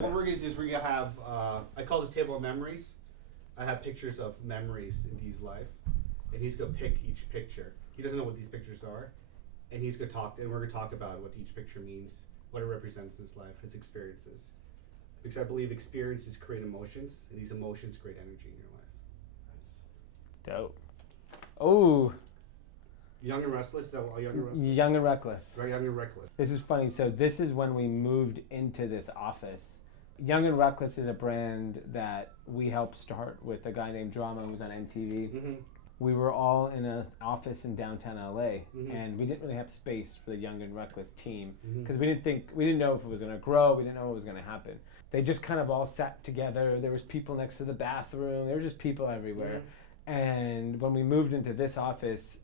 What we're gonna do is we're gonna have I call this table of memories. I have pictures of memories in Dee's life, and he's gonna pick each picture. He doesn't know what these pictures are, and he's gonna talk, and we're gonna talk about what each picture means, what it represents in his life, his experiences. Because I believe experiences create emotions, and these emotions create energy in your life. Dope. Oh. Young and Restless. Is that what, Young and Restless? Young and Reckless. Right, Young and Reckless. This is funny. So this is when we moved into this office. Young and Reckless is a brand that we helped start with a guy named Drama who was on MTV. Mm-hmm. We were all in an office in downtown LA, and we didn't really have space for the Young and Reckless team because we didn't know if it was going to grow. We didn't know what was going to happen. They just kind of all sat together. There was people next to the bathroom. There were just people everywhere. And when we moved into this office,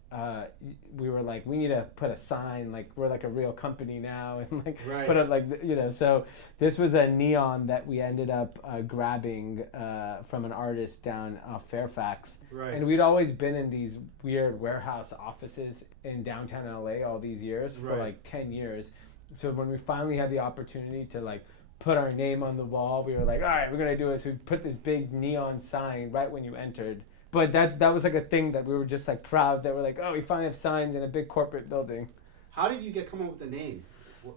we were like, we need to put a sign, like we're like a real company now, and like put it like, you know. So this was a neon that we ended up grabbing from an artist down off Fairfax. Right. And we'd always been in these weird warehouse offices in downtown LA all these years for like 10 years. So when we finally had the opportunity to like put our name on the wall, we were like, all right, we're gonna do this. We put this big neon sign right when you entered. But that was like a thing that we were just like proud that we're like, oh, we finally have signs in a big corporate building. How did you come up with the name?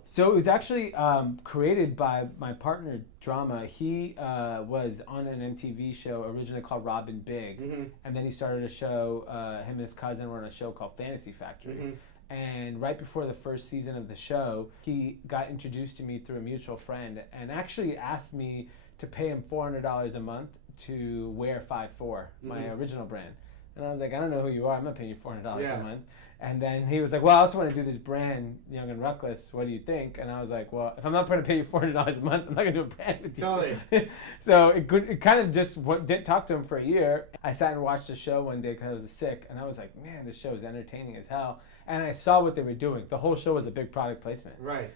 So it was actually created by my partner, Drama. He was on an MTV show originally called Robin Big. And then he started a show, him and his cousin were on a show called Fantasy Factory. And right before the first season of the show, he got introduced to me through a mutual friend and actually asked me to pay him $400 a month to wear 5'4", my original brand. And I was like, I don't know who you are. I'm not paying you $400 a month. And then he was like, well, I also want to do this brand, Young and Reckless. What do you think? And I was like, well, if I'm not going to pay you $400 a month, I'm not going to do a brand with you. Totally. So it kind of just didn't talk to him for a year. I sat and watched the show one day because I was sick. And I was like, man, this show is entertaining as hell. And I saw what they were doing. The whole show was a big product placement. Right.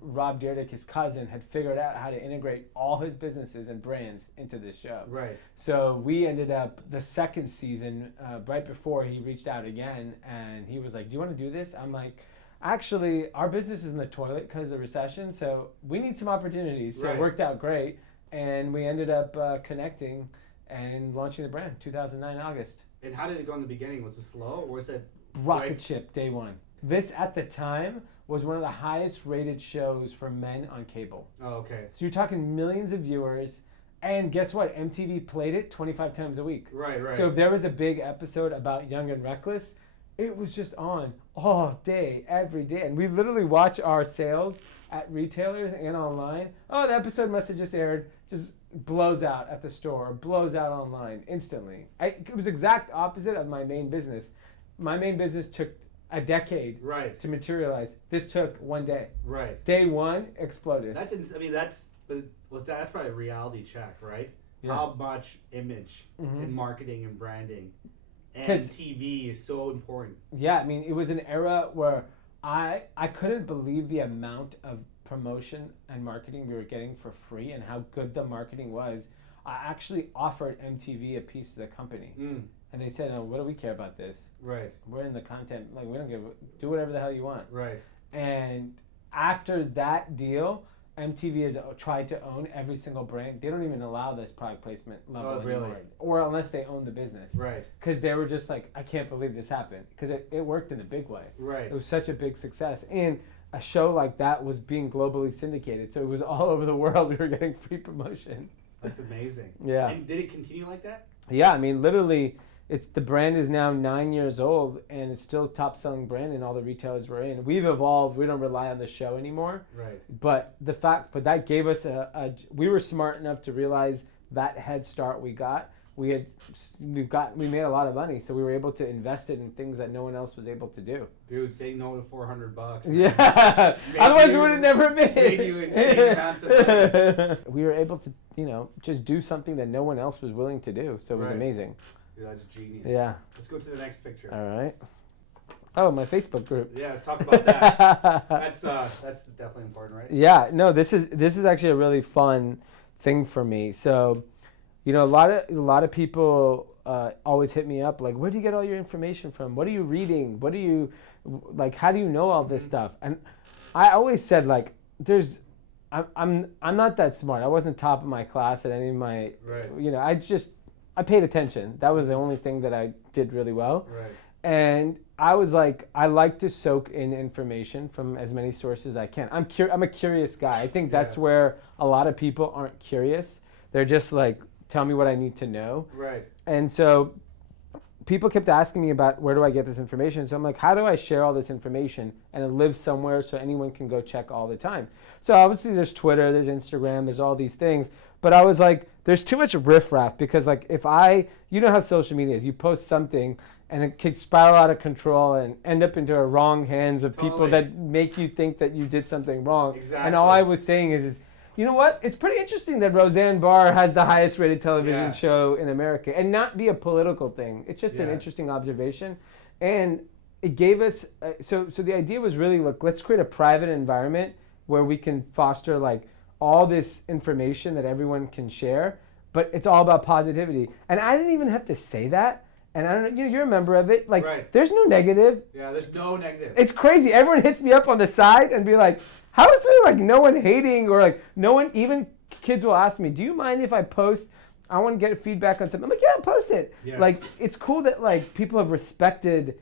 Rob Dyrdek, his cousin, had figured out how to integrate all his businesses and brands into this show. Right. So we ended up the second season, right before he reached out again, and he was like, do you want to do this? I'm like, actually, our business is in the toilet because of the recession, so we need some opportunities. So it worked out great, and we ended up connecting and launching the brand 2009 August. And how did it go in the beginning? Was it slow, or was it rocket ship day one? This at the time was one of the highest rated shows for men on cable. Oh, okay. So you're talking millions of viewers, and guess what? MTV played it 25 times a week. Right. So if there was a big episode about Young and Reckless, it was just on all day, every day. And we literally watch our sales at retailers and online. Oh, the episode must have just aired. Just blows out at the store, blows out online instantly. It was exact opposite of my main business. My main business took a decade to materialize. This took one day. Right. Day one exploded. That's probably a reality check, right? Yeah. How much image and marketing and branding and TV is so important. Yeah, I mean, it was an era where I couldn't believe the amount of promotion and marketing we were getting for free and how good the marketing was. I actually offered MTV a piece of the company. And they said, oh, what do we care about this? Right. We're in the content, like we don't do whatever the hell you want. Right. And after that deal, MTV has tried to own every single brand. They don't even allow this product placement level anymore. Or unless they own the business. Right. Because they were just like, I can't believe this happened. Because it worked in a big way. Right. It was such a big success. And a show like that was being globally syndicated. So it was all over the world. We were getting free promotion. That's amazing. Yeah. And did it continue like that? Yeah, I mean, literally, the brand is now 9 years old, and it's still top selling brand in all the retailers we're in. We've evolved. We don't rely on the show anymore. Right. But that gave us we were smart enough to realize that head start we got. We made a lot of money, so we were able to invest it in things that no one else was able to do. Dude, say no to $400. Yeah. Otherwise, we would have never made. Made you insane amounts of money. We were able to, just do something that no one else was willing to do. So it was amazing. Dude, that's genius. Yeah. Let's go to the next picture. All right. Oh, my Facebook group. Yeah, let's talk about that. That's definitely important, right? Yeah. No, this is actually a really fun thing for me. So, a lot of people always hit me up like, where do you get all your information from? What are you reading? What do you how do you know all this stuff? And I always said like, I'm not that smart. I wasn't top of my class at any of my, Right. you know, I paid attention. That was the only thing that I did really well. Right. And I was like, I like to soak in information from as many sources as I can. I'm a curious guy. I think that's where a lot of people aren't curious. They're just like, tell me what I need to know. Right. And so people kept asking me about where do I get this information. So I'm like, how do I share all this information and it lives somewhere so anyone can go check all the time? So obviously there's Twitter, there's Instagram, there's all these things. But I was like, there's too much riffraff because like you know how social media is. You post something and it could spiral out of control and end up into the wrong hands of people that make you think that you did something wrong. Exactly. And all I was saying is you know what? It's pretty interesting that Roseanne Barr has the highest rated television show in America and not be a political thing. It's just an interesting observation. And it gave us, so the idea was really, look, let's create a private environment where we can foster like all this information that everyone can share, but it's all about positivity. And I didn't even have to say that. And I don't know, you're a member of it. Like, there's no negative. Yeah, there's no negative. It's crazy. Everyone hits me up on the side and be like, how is there like no one hating or like no one, even kids will ask me, do you mind if I post, I want to get feedback on something. I'm like, yeah, post it. Yeah. Like, it's cool that like people have respected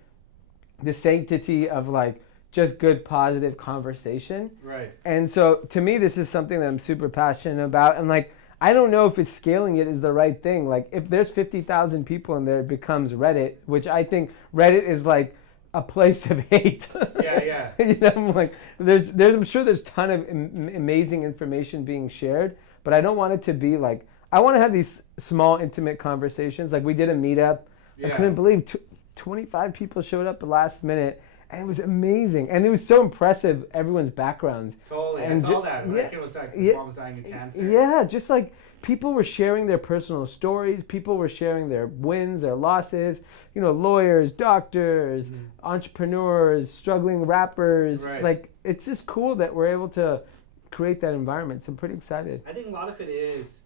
the sanctity of like just good, positive conversation. Right. And so to me, this is something that I'm super passionate about. And like, I don't know if it's scaling it is the right thing. Like if there's 50,000 people in there, it becomes Reddit, which I think Reddit is like a place of hate. Yeah. You know, I'm like, I'm sure there's a ton of amazing information being shared, but I don't want it to be like, I want to have these small, intimate conversations. Like we did a meetup. I couldn't believe 25 people showed up at the last minute. And it was amazing. And it was so impressive, everyone's backgrounds. Totally, and I saw that. My kid was dying, his mom was dying of cancer. Yeah, just like people were sharing their personal stories. People were sharing their wins, their losses. You know, lawyers, doctors, entrepreneurs, struggling rappers. Right. Like, it's just cool that we're able to create that environment. So I'm pretty excited. I think a lot of it is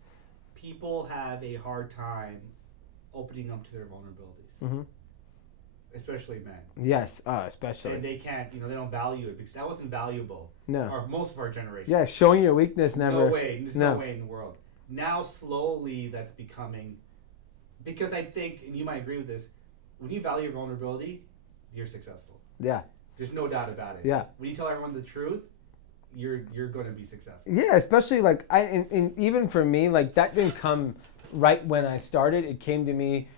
people have a hard time opening up to their vulnerabilities. Mm-hmm. Especially men. Yes, especially. And they can't, they don't value it because that wasn't valuable. No. Or most of our generation. Yeah, showing your weakness never. No way. There's no way in the world. Now, slowly, that's becoming, because I think, and you might agree with this, when you value vulnerability, you're successful. Yeah. There's no doubt about it. Yeah. When you tell everyone the truth, you're going to be successful. Yeah, especially like, and even for me, like that didn't come right when I started. It came to me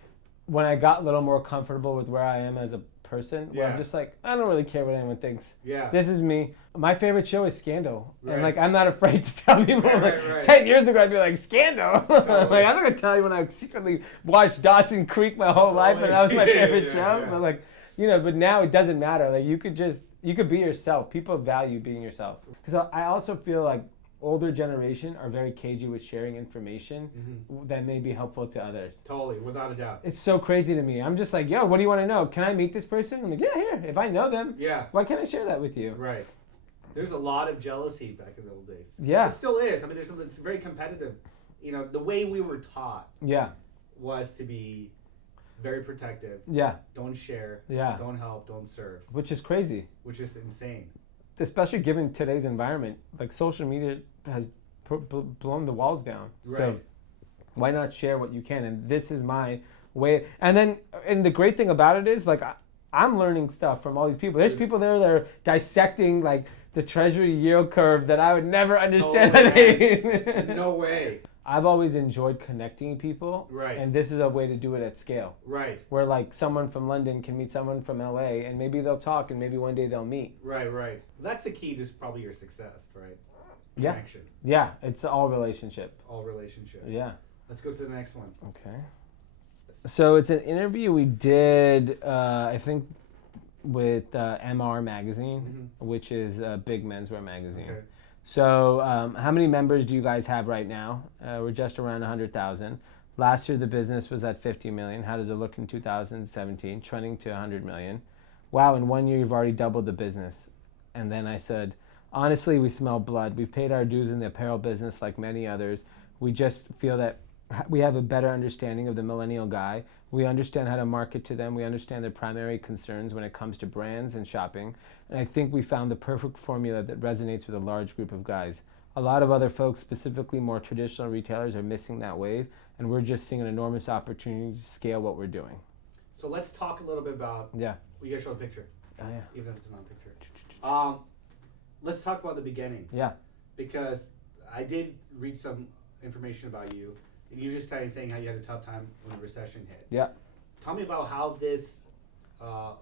when I got a little more comfortable with where I am as a person, where I'm just like, I don't really care what anyone thinks. Yeah. This is me. My favorite show is Scandal. Right. And like, I'm not afraid to tell people. Right. 10 years ago, I'd be like, Scandal. Like, I'm not going to tell you when I secretly watched Dawson Creek my whole life and that was my favorite show. But like, but now it doesn't matter. Like you could be yourself. People value being yourself. Because I also feel like older generation are very cagey with sharing information that may be helpful to others. Totally, without a doubt. It's so crazy to me. I'm just like, yo, what do you want to know? Can I meet this person? I'm like, yeah, here. If I know them, why can't I share that with you? Right. There's a lot of jealousy back in the old days. Yeah. It still is. I mean, it's very competitive. The way we were taught was to be very protective. Yeah. Don't share. Yeah. Don't help. Don't serve. Which is crazy. Which is insane. Especially given today's environment, like social media has blown the walls down. Right. So why not share what you can? And this is my way. And the great thing about it is like I'm learning stuff from all these people. There's people there that are dissecting like the treasury yield curve that I would never understand. Totally, no way. I've always enjoyed connecting people, and this is a way to do it at scale. Right. Where like someone from London can meet someone from LA, and maybe they'll talk, and maybe one day they'll meet. Right. That's the key to probably your success, right? Yeah. Connection. Yeah, it's all relationship. All relationships. Yeah. Let's go to the next one. Okay. So it's an interview we did, I think, with MR Magazine, which is a big menswear magazine. Okay. So how many members do you guys have right now? We're just around 100,000. Last year the business was at 50 million. How does it look in 2017? Trending to 100 million. Wow, in 1 year you've already doubled the business. And then I said, honestly, we smell blood. We've paid our dues in the apparel business like many others. We just feel that we have a better understanding of the millennial guy. We understand how to market to them. We understand their primary concerns when it comes to brands and shopping. And I think we found the perfect formula that resonates with a large group of guys. a lot of other folks, specifically more traditional retailers, are missing that wave, and we're just seeing an enormous opportunity to scale what we're doing. So let's talk a little bit about. Yeah. You guys show a picture. Oh yeah. Even if it's a non-picture. Let's talk about the beginning. Yeah. Because I did read some information about you, and you just started saying how you had a tough time when the recession hit. Yeah. Tell me about how this how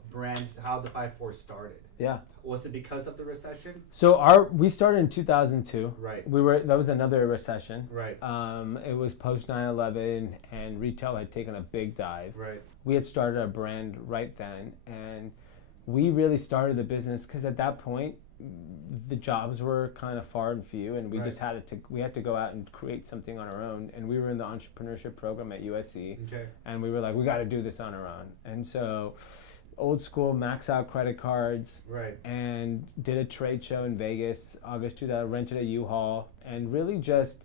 the 5-4 started. Yeah. Was it because of the recession? So we started in 2002. Right. That was another recession. Right. It was post 9/11, and retail had taken a big dive. Right. We had started a brand right then, and we really started the business because at that point the jobs were kind of far and few, and we just had to go out and create something on our own. And we were in the entrepreneurship program at USC, and we were like, we got to do this on our own. And so old school max out credit cards, and did a trade show in Vegas, August 2000, rented a U-Haul, and really just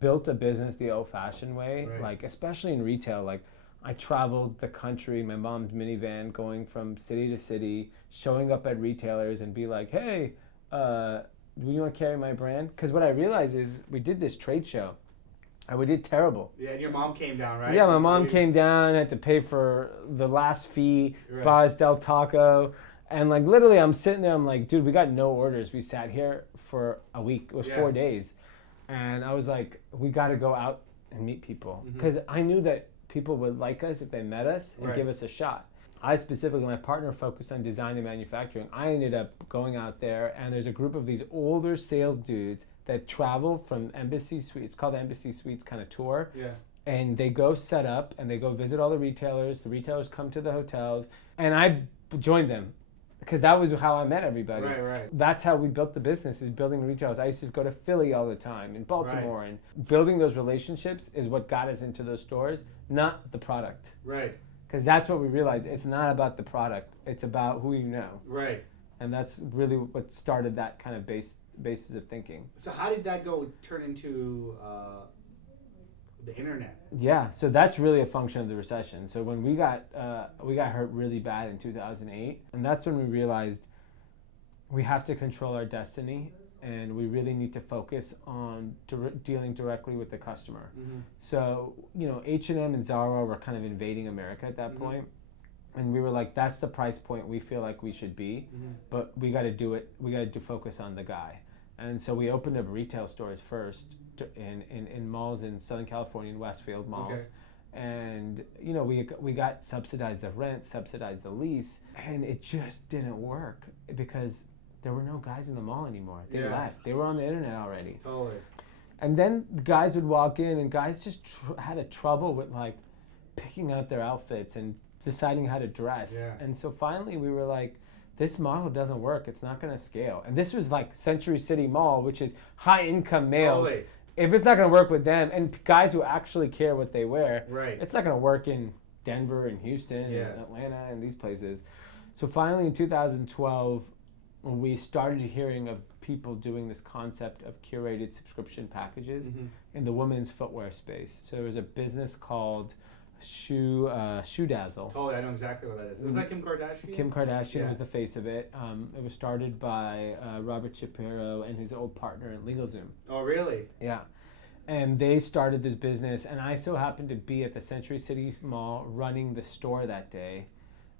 built a business the old-fashioned way, like especially in retail. Like I traveled the country, my mom's minivan, going from city to city, showing up at retailers and be like, hey, do you want to carry my brand? Because what I realized is we did this trade show, and we did terrible. Yeah, and your mom came down, right? Yeah, my mom came down, had to pay for the last fee, buy us Del Taco. And like literally I'm sitting there, I'm like, dude, we got no orders. We sat here for a week, it was 4 days. And I was like, we got to go out and meet people. Because I knew that people would like us if they met us and give us a shot. I specifically, my partner focused on design and manufacturing. I ended up going out there, and there's a group of these older sales dudes that travel from Embassy Suites. It's called the Embassy Suites kind of tour. Yeah. And they go set up, and they go visit all the retailers. The retailers come to the hotels, and I joined them because that was how I met everybody. Right. That's how we built the business, is building retailers. I used to go to Philly all the time, in Baltimore, and building those relationships is what got us into those stores, not the product. Right. Because that's what we realized. It's not about the product. It's about who you know. Right. And that's really what started that kind of basis of thinking. So how did that turn into the internet? Yeah, so that's really a function of the recession. So when we got hurt really bad in 2008, and that's when we realized we have to control our destiny, and we really need to focus on dealing directly with the customer. So, H&M and Zara were kind of invading America at that point. And we were like, that's the price point we feel like we should be, but we got to do it. We got to focus on the guy. And so we opened up retail stores first in malls in Southern California, in Westfield malls. And, we got subsidized the rent, subsidized the lease, and it just didn't work because there were no guys in the mall anymore. They left. They were on the internet already. Totally. And then the guys would walk in, and guys just had a trouble with like picking out their outfits and deciding how to dress. And so finally we were like, this model doesn't work. It's not going to scale. And this was like Century City Mall, which is high income males. Totally. If it's not going to work with them and guys who actually care what they wear, it's not going to work in Denver and Houston and Atlanta and these places. So finally in 2012, we started hearing of people doing this concept of curated subscription packages in the women's footwear space. So there was a business called Shoe Dazzle. Totally, I know exactly what that is. Was that Kim Kardashian? Kim Kardashian was the face of it. It was started by Robert Shapiro and his old partner at LegalZoom. Oh, really? Yeah. And they started this business, and I so happened to be at the Century City Mall running the store that day.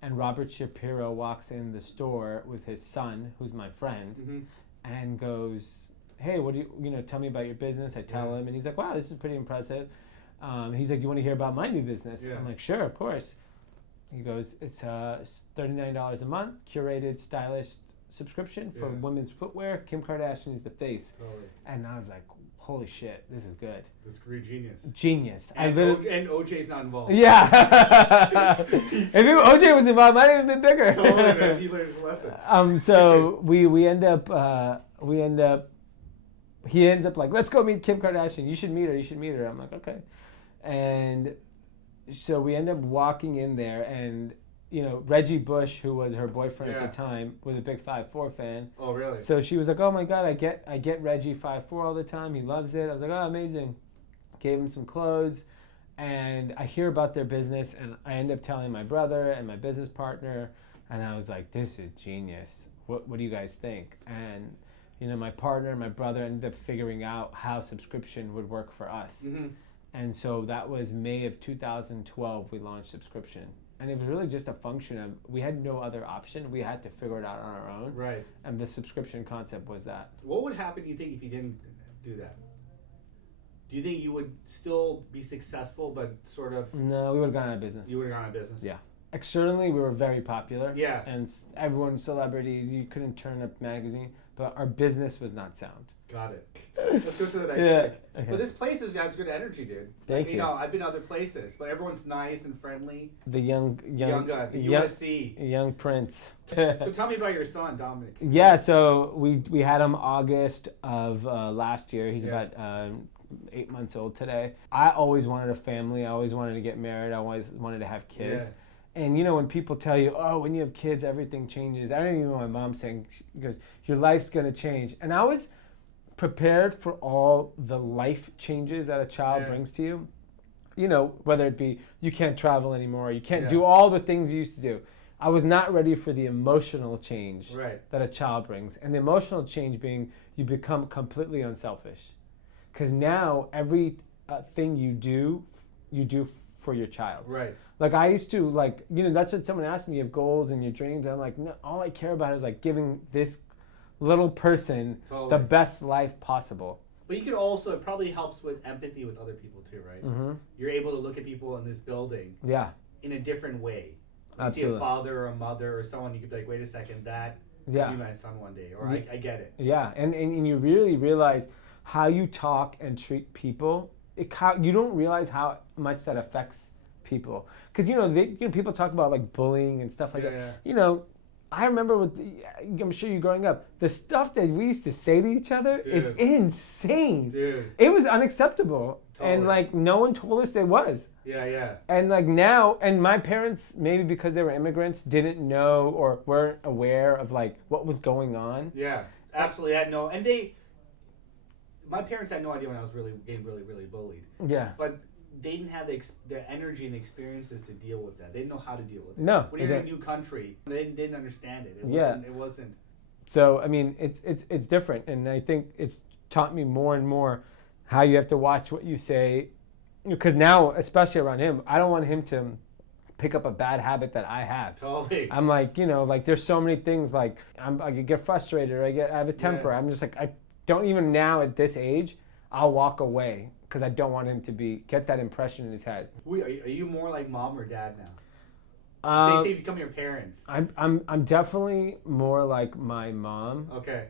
And Robert Shapiro walks in the store with his son, who's my friend, and goes, hey, what do you tell me about your business? I tell him, and he's like, wow, this is pretty impressive. He's like, you want to hear about my new business? I'm like, sure, of course. He goes, it's $39 a month, curated, stylish subscription for women's footwear. Kim Kardashian is the face. Totally. And I was like, holy shit, this is good. This is great genius. Genius. And OJ's not involved. Yeah. If OJ was involved, it might have been bigger. Totally, man. He learned his lesson. So we end up, he ends up like, let's go meet Kim Kardashian. You should meet her. I'm like, okay. And so we end up walking in there, and Reggie Bush, who was her boyfriend at the time, was a big 5'4" fan. Oh, really? So she was like, oh my God, I get Reggie 5'4" all the time. He loves it. I was like, oh, amazing. Gave him some clothes, and I hear about their business, and I end up telling my brother and my business partner, and I was like, this is genius. What do you guys think? And my partner and my brother ended up figuring out how subscription would work for us. Mm-hmm. And so that was May of 2012 we launched subscription. And it was really just a function of, we had no other option. We had to figure it out on our own. Right. And the subscription concept was that. What would happen, do you think, if you didn't do that? Do you think you would still be successful, but sort of... No, we would have gone out of business. You would have gone out of business? Yeah. Externally, we were very popular. Yeah. And everyone, celebrities, you couldn't turn up magazine, but our business was not sound. Got it. Let's go to the next thing. Okay. But this place has got good energy, dude. Thank you. You know, I've been to other places, but everyone's nice and friendly. The young guy, the USC. Young prince. So tell me about your son, Dominic. Yeah, so we had him August of last year. He's about 8 months old today. I always wanted a family. I always wanted to get married. I always wanted to have kids. Yeah. And when people tell you, oh, when you have kids, everything changes. I don't even know what my mom's saying. She goes, your life's going to change. And I was prepared for all the life changes that a child brings to you. Whether it be you can't travel anymore, you can't do all the things you used to do. I was not ready for the emotional change that a child brings. And the emotional change being you become completely unselfish. Because now every thing you do for your child. Right. Like I used to, that's what someone asked me, you have goals and your dreams. And I'm like, no, all I care about is giving this little person the best life possible. But you can also, it probably helps with empathy with other people too, right? Mm-hmm. You're able to look at people in this building in a different way. You see a father or a mother or someone, you could be like, wait a second, that could be my son one day, or I get it. Yeah, and you really realize how you talk and treat people, you don't realize how much that affects people. Because, people talk about bullying and stuff like that. Yeah. I remember I'm sure you growing up, the stuff that we used to say to each other is insane. Dude. It was unacceptable. Totally. And no one told us it was. Yeah. And now, and my parents, maybe because they were immigrants, didn't know or weren't aware of what was going on. Yeah, absolutely. My parents had no idea when I was getting really bullied. Yeah. But they didn't have the energy and the experiences to deal with that. They didn't know how to deal with it. No. When you're in a new country, they didn't understand it. It wasn't. So, it's different. And I think it's taught me more and more how you have to watch what you say. Because now, especially around him, I don't want him to pick up a bad habit that I have. Totally. I'm there's so many things I get frustrated or I have a temper. Yeah. I'm just I don't even now at this age, I'll walk away. Because I don't want him to get that impression in his head. Are you more like mom or dad now? They say you become your parents. I'm definitely more like my mom. Okay.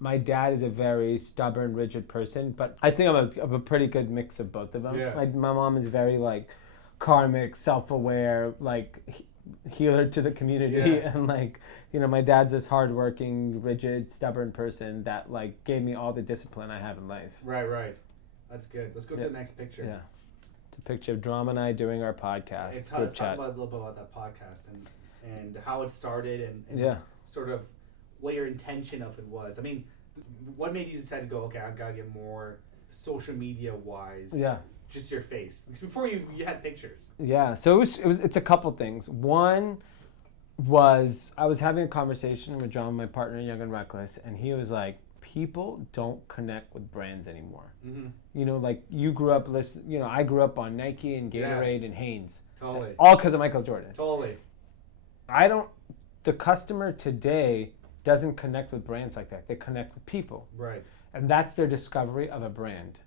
My dad is a very stubborn, rigid person, but I think I'm a pretty good mix of both of them. Yeah. My mom is very karmic, self-aware, healer to the community, and my dad's this hardworking, rigid, stubborn person that gave me all the discipline I have in life. Right. That's good. Let's go to the next picture. Yeah. It's a picture of Drama and I doing our podcast. Let's talk a little bit about that podcast and how it started and sort of what your intention of it was. I mean, what made you decide to go, okay, I've got to get more social media wise? Yeah. Just your face. Because before you had pictures. Yeah. So it's a couple things. One was I was having a conversation with John, my partner, Young and Reckless, and he was like, people don't connect with brands anymore. Mm-hmm. You grew up I grew up on Nike and Gatorade and Hanes. Totally. All because of Michael Jordan. Totally. The customer today doesn't connect with brands like that. They connect with people. Right. And that's their discovery of a brand.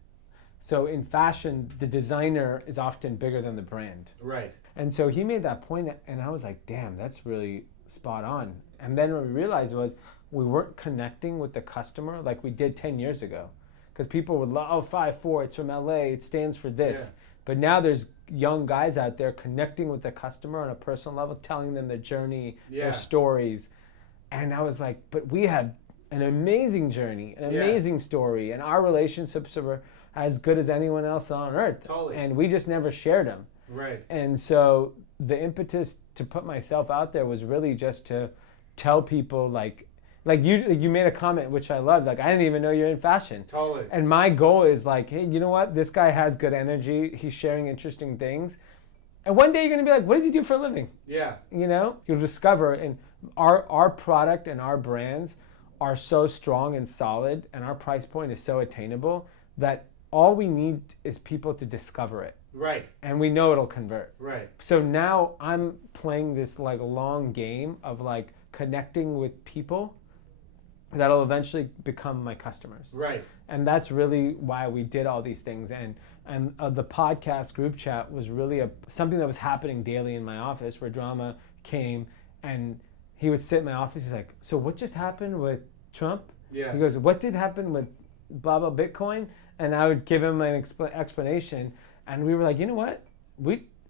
So in fashion, the designer is often bigger than the brand. Right. And so he made that point and I was like, damn, that's really spot on. And then what we realized was we weren't connecting with the customer like we did 10 years ago. Because people would love, 5'4", it's from LA, it stands for this. Yeah. But now there's young guys out there connecting with the customer on a personal level, telling them their journey, their stories. And I was like, but we have an amazing journey, an amazing story, and our relationships are as good as anyone else on earth. Totally. And we just never shared them. Right. And so the impetus to put myself out there was really just to tell people you made a comment which I loved, I didn't even know you're in fashion. Totally. And my goal is hey, you know what? This guy has good energy. He's sharing interesting things. And one day you're going to be like, what does he do for a living? Yeah. You'll discover, and our product and our brands are so strong and solid, and our price point is so attainable that all we need is people to discover it. Right. And we know it'll convert. Right. So now I'm playing this like long game of like connecting with people that'll eventually become my customers. Right. And that's really why we did all these things. And the podcast group chat was really something that was happening daily in my office, where Drama came and he would sit in my office. He's like, so what just happened with Trump? Yeah. He goes, what did happen with blah, blah, Bitcoin? And I would give him an explanation. And we were like, you know what?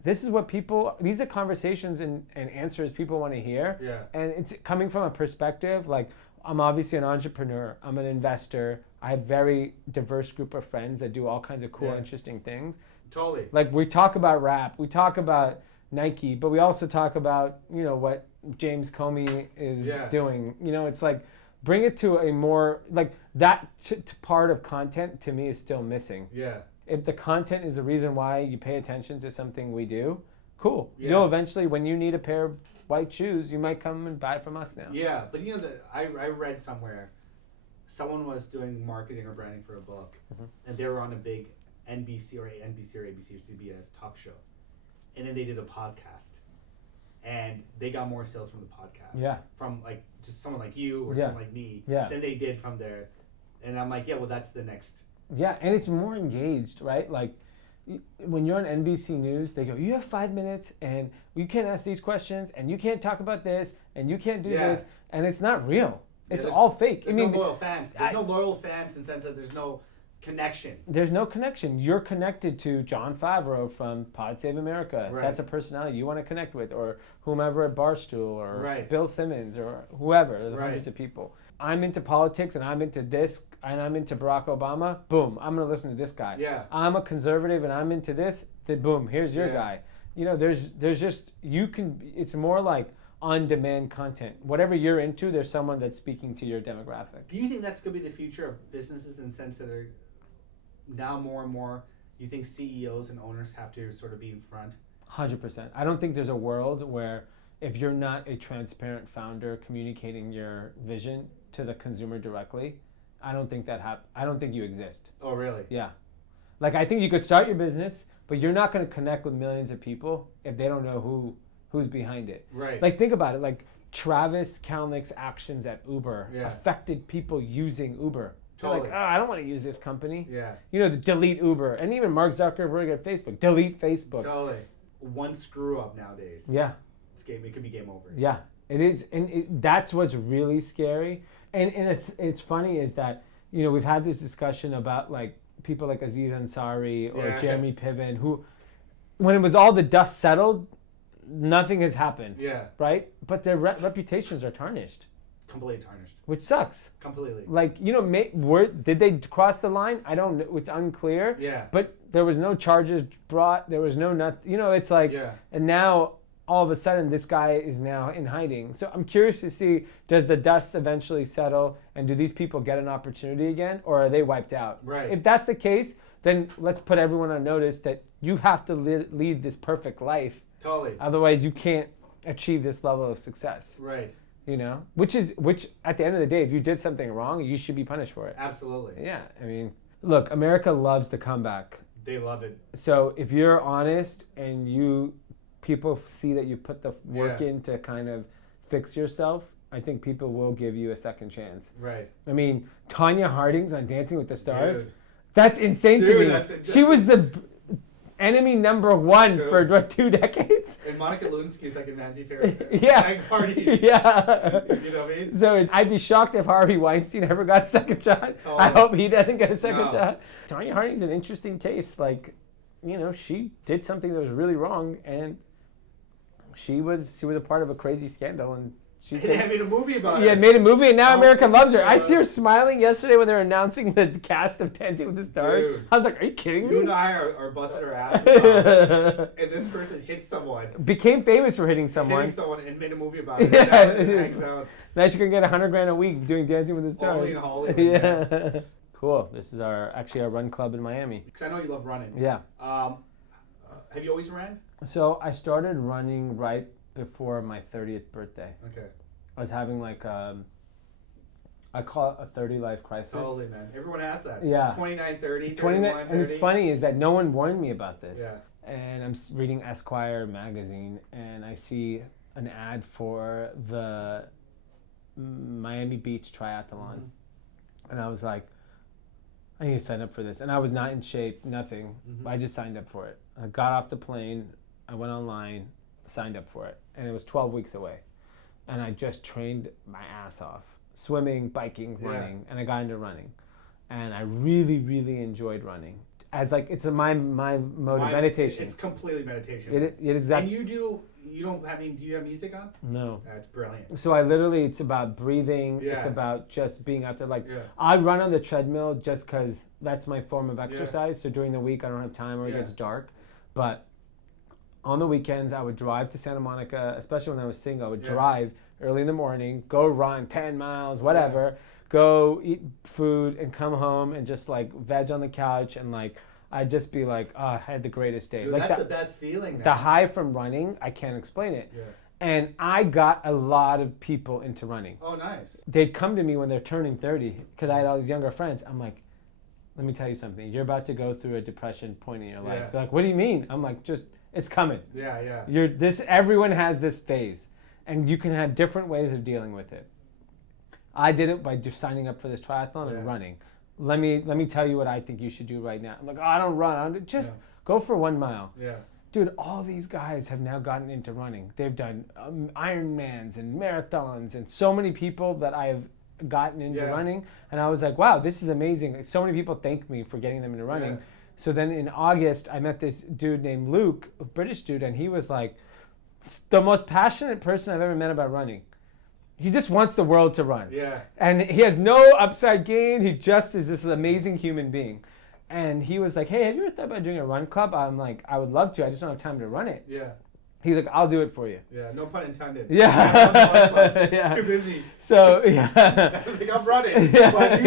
These are conversations and answers people want to hear. Yeah. And it's coming from a perspective, like, I'm obviously an entrepreneur. I'm an investor. I have very diverse group of friends that do all kinds of cool, interesting things. Totally. Like, we talk about rap, we talk about Nike, but we also talk about, what James Comey is doing. It's like, bring it to a more, like, that part of content to me is still missing. Yeah. If the content is the reason why you pay attention to something we do, cool. Yeah. You'll eventually, when you need a pair of white shoes, you might come and buy it from us now. Yeah, but I read somewhere, someone was doing marketing or branding for a book, and they were on a big NBC or ABC or CBS talk show, and then they did a podcast, and they got more sales from the podcast. Yeah. From like just someone like you or someone like me. Yeah. Than they did from there, and I'm like, yeah, well, that's the next. Yeah, and it's more engaged, right? Like, when you're on NBC News, they go, you have 5 minutes, and you can't ask these questions, and you can't talk about this, and you can't do this, and it's not real. It's all fake. There's no loyal fans. There's no loyal fans in the sense that there's no connection. There's no connection. You're connected to Jon Favreau from Pod Save America. Right. That's a personality you want to connect with, or whomever at Barstool, or Right. Bill Simmons, or whoever. There's hundreds of people. I'm into politics, and I'm into this, and I'm into Barack Obama. Boom, I'm going to listen to this guy. Yeah. I'm a conservative, and I'm into this. Then boom, here's your guy. There's just, it's more like on-demand content. Whatever you're into, there's someone that's speaking to your demographic. Do you think that's going to be the future of businesses in the sense that are now more and more, you think CEOs and owners have to sort of be in front? 100%. I don't think there's a world where if you're not a transparent founder communicating your vision to the consumer directly, I don't think I don't think you exist. Oh, really? Yeah. Like, I think you could start your business, but you're not going to connect with millions of people if they don't know who's behind it. Right. Like, think about it. Like, Travis Kalanick's actions at Uber affected people using Uber. Totally. They're like, I don't want to use this company. Yeah. The delete Uber. And even Mark Zuckerberg at Facebook. Delete Facebook. Totally. One screw up nowadays. Yeah. It could be game over. Yeah, it is. And that's what's really scary. And it's funny is that, we've had this discussion about like people like Aziz Ansari or Jeremy Piven, who, when it was all the dust settled, nothing has happened. Yeah. Right? But their reputations are tarnished. Completely tarnished. Which sucks. Completely. Like, did they cross the line? I don't know. It's unclear. Yeah. But there was no charges brought. There was no nothing. It's like, and now all of a sudden this guy is now in hiding. So I'm curious to see, does the dust eventually settle, and do these people get an opportunity again, or are they wiped out? Right. If that's the case, then let's put everyone on notice that you have to lead this perfect life. Totally. Otherwise you can't achieve this level of success. Right. Which at the end of the day, if you did something wrong, you should be punished for it. Absolutely. Yeah. I mean, look, America loves the comeback. They love it. So if you're honest and people see that you put the work in to kind of fix yourself, I think people will give you a second chance. Right. I mean, Tanya Harding's on Dancing with the Stars. Dude. That's insane to me. She was the enemy number one for 2 decades. And Monica Lewinsky's like a Nancy Fair. Yeah. Parties. Yeah. You know what I mean? So I'd be shocked if Harvey Weinstein ever got a second shot. Totally. I hope he doesn't get a second shot. Tanya Harding's an interesting case. Like, she did something that was really wrong, and she was a part of a crazy scandal, and they made a movie about it. Yeah, made a movie, and now America loves her. I see her smiling yesterday when they were announcing the cast of Dancing with the Stars. Dude, I was like, are you kidding me? You and I are busting our asses off, and this person hit someone. Became famous for hitting someone. And made a movie about it. Yeah. Now she can get $100,000 a week doing Dancing with the Stars. Only in Hollywood. Yeah. Cool. This is actually our run club in Miami. Because I know you love running. Yeah. Have you always ran? So I started running right before my 30th birthday. Okay. I was having like I call it a 30 life crisis. Totally, man. Everyone asks that. Yeah. 29, 30, 29, 31, and it's 30. funny is that no one warned me about this. Yeah. And I'm reading Esquire magazine, and I see an ad for the Miami Beach triathlon. And I was like, I need to sign up for this. And I was not in shape, nothing. I just signed up for it. I got off the plane, I went online, signed up for it. And it was 12 weeks away. And I just trained my ass off. Swimming, biking, running. And I got into running. And I really, really enjoyed running. As like, it's my mode of meditation. It's completely meditation. It is that. And do you have music on? No. That's brilliant. So I literally, it's about breathing. Yeah. It's about just being out there. Like, I run on the treadmill just because that's my form of exercise. So during the week, I don't have time or it gets dark. But on the weekends, I would drive to Santa Monica, especially when I was single. I would drive early in the morning, go run 10 miles, whatever, go eat food and come home and just like veg on the couch and like, I'd just be like, oh, I had the greatest day. Dude, like that's the best feeling, man. The high from running, I can't explain it. Yeah. And I got a lot of people into running. Oh, nice. They'd come to me when they're turning 30 because I had all these younger friends. I'm like, let me tell you something. You're about to go through a depression point in your life. They're like, what do you mean? I'm like, it's coming. Yeah. Everyone has this phase, and you can have different ways of dealing with it. I did it by just signing up for this triathlon and running. Let me tell you what I think you should do right now. I'm like, oh, I don't run. Just go for 1 mile. Yeah. Dude, all these guys have now gotten into running. They've done Ironmans and marathons, and so many people that I have gotten into running. And I was like, wow, this is amazing. So many people thank me for getting them into running. Yeah. So then in August, I met this dude named Luke, a British dude, and he was like the most passionate person I've ever met about running. He just wants the world to run. Yeah. And he has no upside gain. He just is this amazing human being. And he was like, hey, have you ever thought about doing a run club? I'm like, I would love to. I just don't have time to run it. Yeah. He's like, I'll do it for you. Yeah, no pun intended. Yeah. Yeah. Too busy. So, yeah. I was like, I'm running. Yeah. But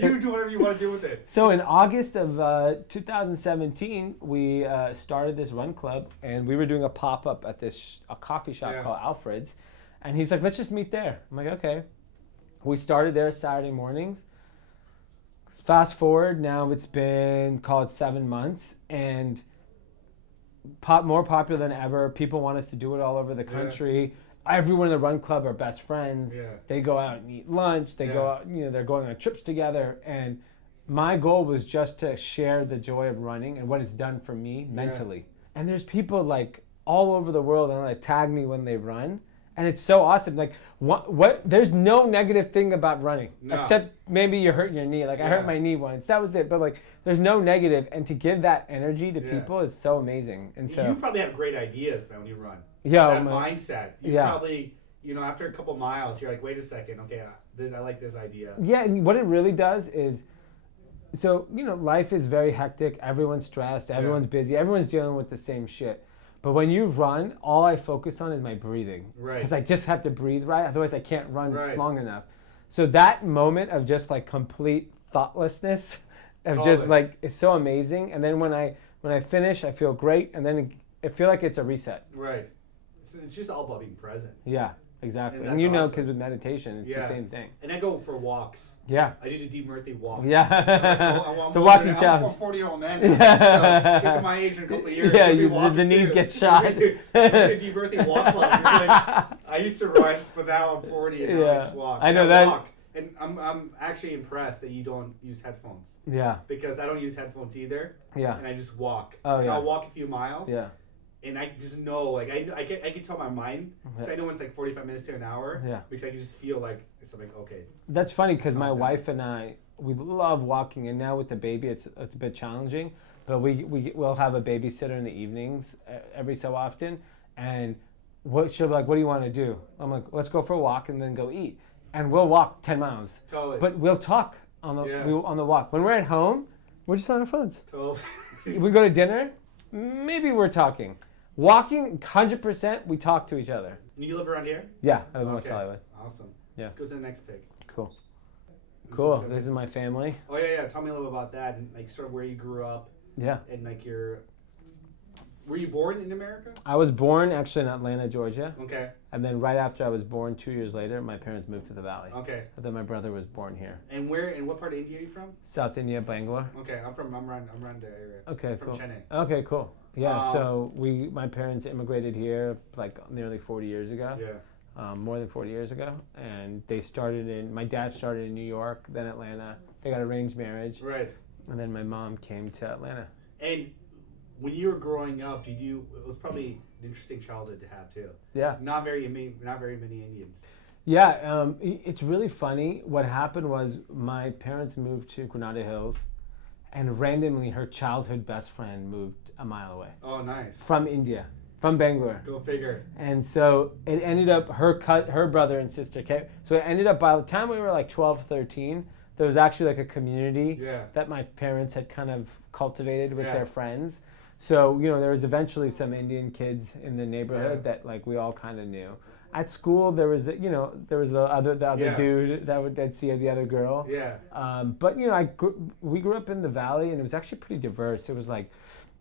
you do whatever you want to do with it. So in August of 2017, we started this run club, and we were doing a pop-up at a coffee shop called Alfred's. And he's like, let's just meet there. I'm like, okay. We started there Saturday mornings. Fast forward, now it's been, call it 7 months, and more popular than ever. People want us to do it all over the country. Everyone in the run club are best friends. Yeah. They go out and eat lunch. They go out, they're going on trips together. And my goal was just to share the joy of running and what it's done for me mentally. And there's people like all over the world that tag me when they run. And it's so awesome. Like, what? There's no negative thing about running, except maybe you're hurting your knee. Like, I hurt my knee once. That was it. But, like, there's no negative. And to give that energy to people is so amazing. And so you probably have great ideas, man, when you run. Yeah. That mindset. You probably, after a couple miles, you're like, wait a second. Okay, I like this idea. Yeah, and what it really does is, so, life is very hectic. Everyone's stressed. Everyone's busy. Everyone's dealing with the same shit. But when you run, all I focus on is my breathing. Right. Because I just have to breathe right. Otherwise, I can't run long enough. So that moment of just like complete thoughtlessness, is so amazing. And then when I finish, I feel great. And then I feel like it's a reset. Right. It's just all about being present. Yeah, exactly. And awesome. Because with meditation, it's the same thing. And I go for walks. Yeah. I did a Dee Murthy walk. Yeah. The walking challenge. I'm a 40-year-old man now, so get to my age in a couple of years. Yeah, the knees get shot. I did a Dee Murthy walk club. I used to run, but now I'm 40 and now I just walk. I know that. Walk. And I'm actually impressed that you don't use headphones. Yeah. Because I don't use headphones either. Yeah. And I just walk. Oh, yeah. I'll walk a few miles. Yeah. And I just know, like, I can tell my mind, because I know when it's like 45 minutes to an hour, because I can just feel like, it's like, okay. That's funny, because my wife and I, we love walking, and now with the baby, it's a bit challenging, but we'll have a babysitter in the evenings every so often, and she'll be like, what do you want to do? I'm like, let's go for a walk and then go eat. And we'll walk 10 miles. Totally. But we'll talk on the walk. When we're at home, we're just on our phones. Totally. We go to dinner, maybe we're talking. Walking, 100%, we talk to each other. And you live around here? Yeah, I live in West Hollywood. Awesome. Yeah. Let's go to the next pic. Cool. Cool. This is my family. Oh, yeah. Tell me a little about that and, like, sort of where you grew up. Yeah. And, like, Were you born in America? I was born actually in Atlanta, Georgia. Okay. And then right after I was born, 2 years later, my parents moved to the Valley. Okay. And then my brother was born here. And where? And what part of India are you from? South India, Bangalore. Okay, I'm around the area. Okay, from cool. Chennai. Okay, cool. Yeah, so my parents immigrated here like nearly 40 years ago. Yeah. More than 40 years ago. And my dad started in New York, then Atlanta. They got arranged marriage. Right. And then my mom came to Atlanta. And when you were growing up, it was probably an interesting childhood to have too. Yeah. Not very many Indians. Yeah, it's really funny. What happened was my parents moved to Granada Hills, and randomly her childhood best friend moved a mile away. Oh, nice. From India, from Bangalore. Go figure. And so it ended up her brother and sister came. So it ended up by the time we were like 12, 13, there was actually like a community that my parents had kind of cultivated with their friends. So, there was eventually some Indian kids in the neighborhood that like we all kind of knew. At school, there was the other dude that'd see the other girl. Yeah. But we grew up in the Valley, and it was actually pretty diverse. It was like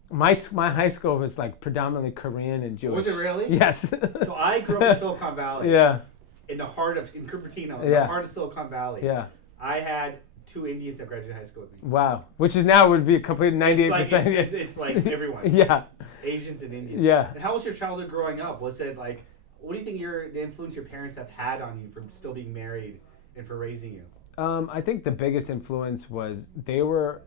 my high school was like predominantly Korean and Jewish. Was it really? Yes. So I grew up in Silicon Valley. Yeah. In Cupertino, in the heart of Silicon Valley. Yeah. I had 2 Indians that graduated high school with me. Wow. Which is now would be a complete 98%. It's like everyone. Yeah. Asians and Indians. Yeah. And how was your childhood growing up? Was it like, what do you think the influence your parents have had on you from still being married and for raising you? I think the biggest influence was they were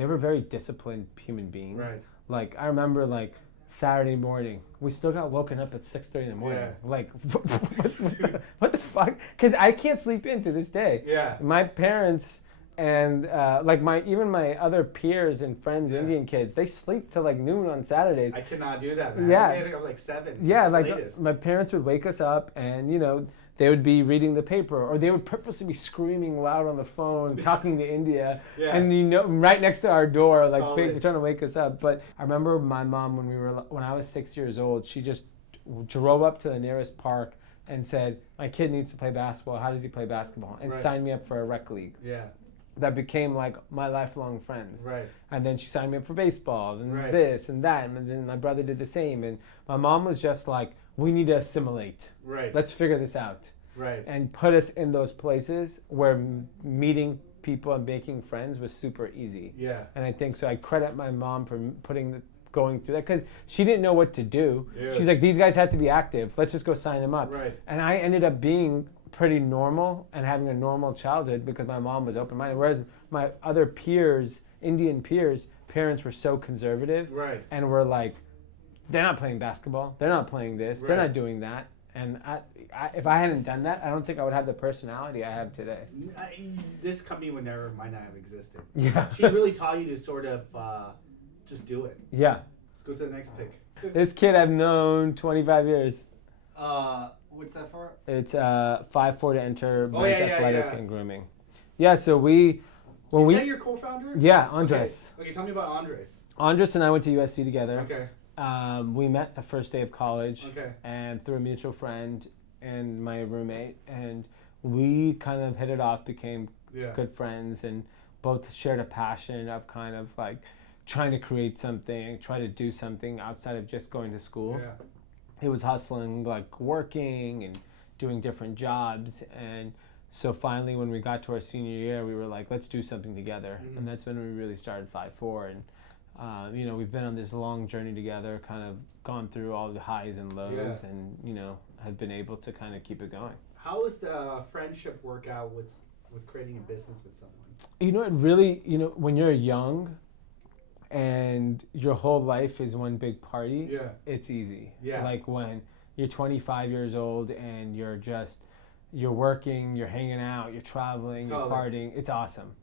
very disciplined human beings. Right. Like I remember like Saturday morning, we still got woken up at 6:30 in the morning. Yeah. Like, what the fuck? Because I can't sleep in to this day. Yeah. My parents and even my other peers and friends, Indian kids, they sleep till like noon on Saturdays. I cannot do that, man. Yeah. I had to go like 7. Yeah, like latest. my parents would wake us up and they would be reading the paper, or they would purposely be screaming loud on the phone, talking to India, and right next to our door, like trying to wake us up. But I remember my mom when I was 6 years old, she just drove up to the nearest park and said, "My kid needs to play basketball. How does he play basketball?" And signed me up for a rec league. Yeah. That became like my lifelong friends. Right. And then she signed me up for baseball and this and that, and then my brother did the same. And my mom was just like, "We need to assimilate. Right. Let's figure this out." Right. And put us in those places where meeting people and making friends was super easy. Yeah. And I think so. I credit my mom for going through that because she didn't know what to do. Yeah. She's like, "These guys had to be active. Let's just go sign them up." Right. And I ended up being pretty normal and having a normal childhood because my mom was open-minded. Whereas my other peers, Indian peers, parents were so conservative. Right. And were like, "They're not playing basketball. They're not playing this. They're not doing that." And if I hadn't done that, I don't think I would have the personality I have today. This company might not have existed. Yeah. She really taught you to sort of just do it. Yeah. Let's go to the next pick. This kid I've known 25 years. What's that for? It's 5'4" to enter men's athletic and grooming. Yeah, so Is that your co-founder? Yeah, Andres. Okay, tell me about Andres. Andres and I went to USC together. Okay. We met the first day of college. Okay. And through a mutual friend and my roommate, and we kind of hit it off, became good friends, and both shared a passion of kind of like trying to create something, try to do something outside of just going to school. Yeah. He was hustling, like working and doing different jobs, and so finally when we got to our senior year, we were like, let's do something together. Mm-hmm. And that's when we really started 5'4", and we've been on this long journey together, kind of gone through all the highs and lows, and have been able to kind of keep it going. How does the friendship work out with creating a business with someone? It really, when you're young and your whole life is one big party, it's easy. Yeah. Like when you're 25 years old and you're working, you're hanging out, you're traveling, you're partying, it's awesome.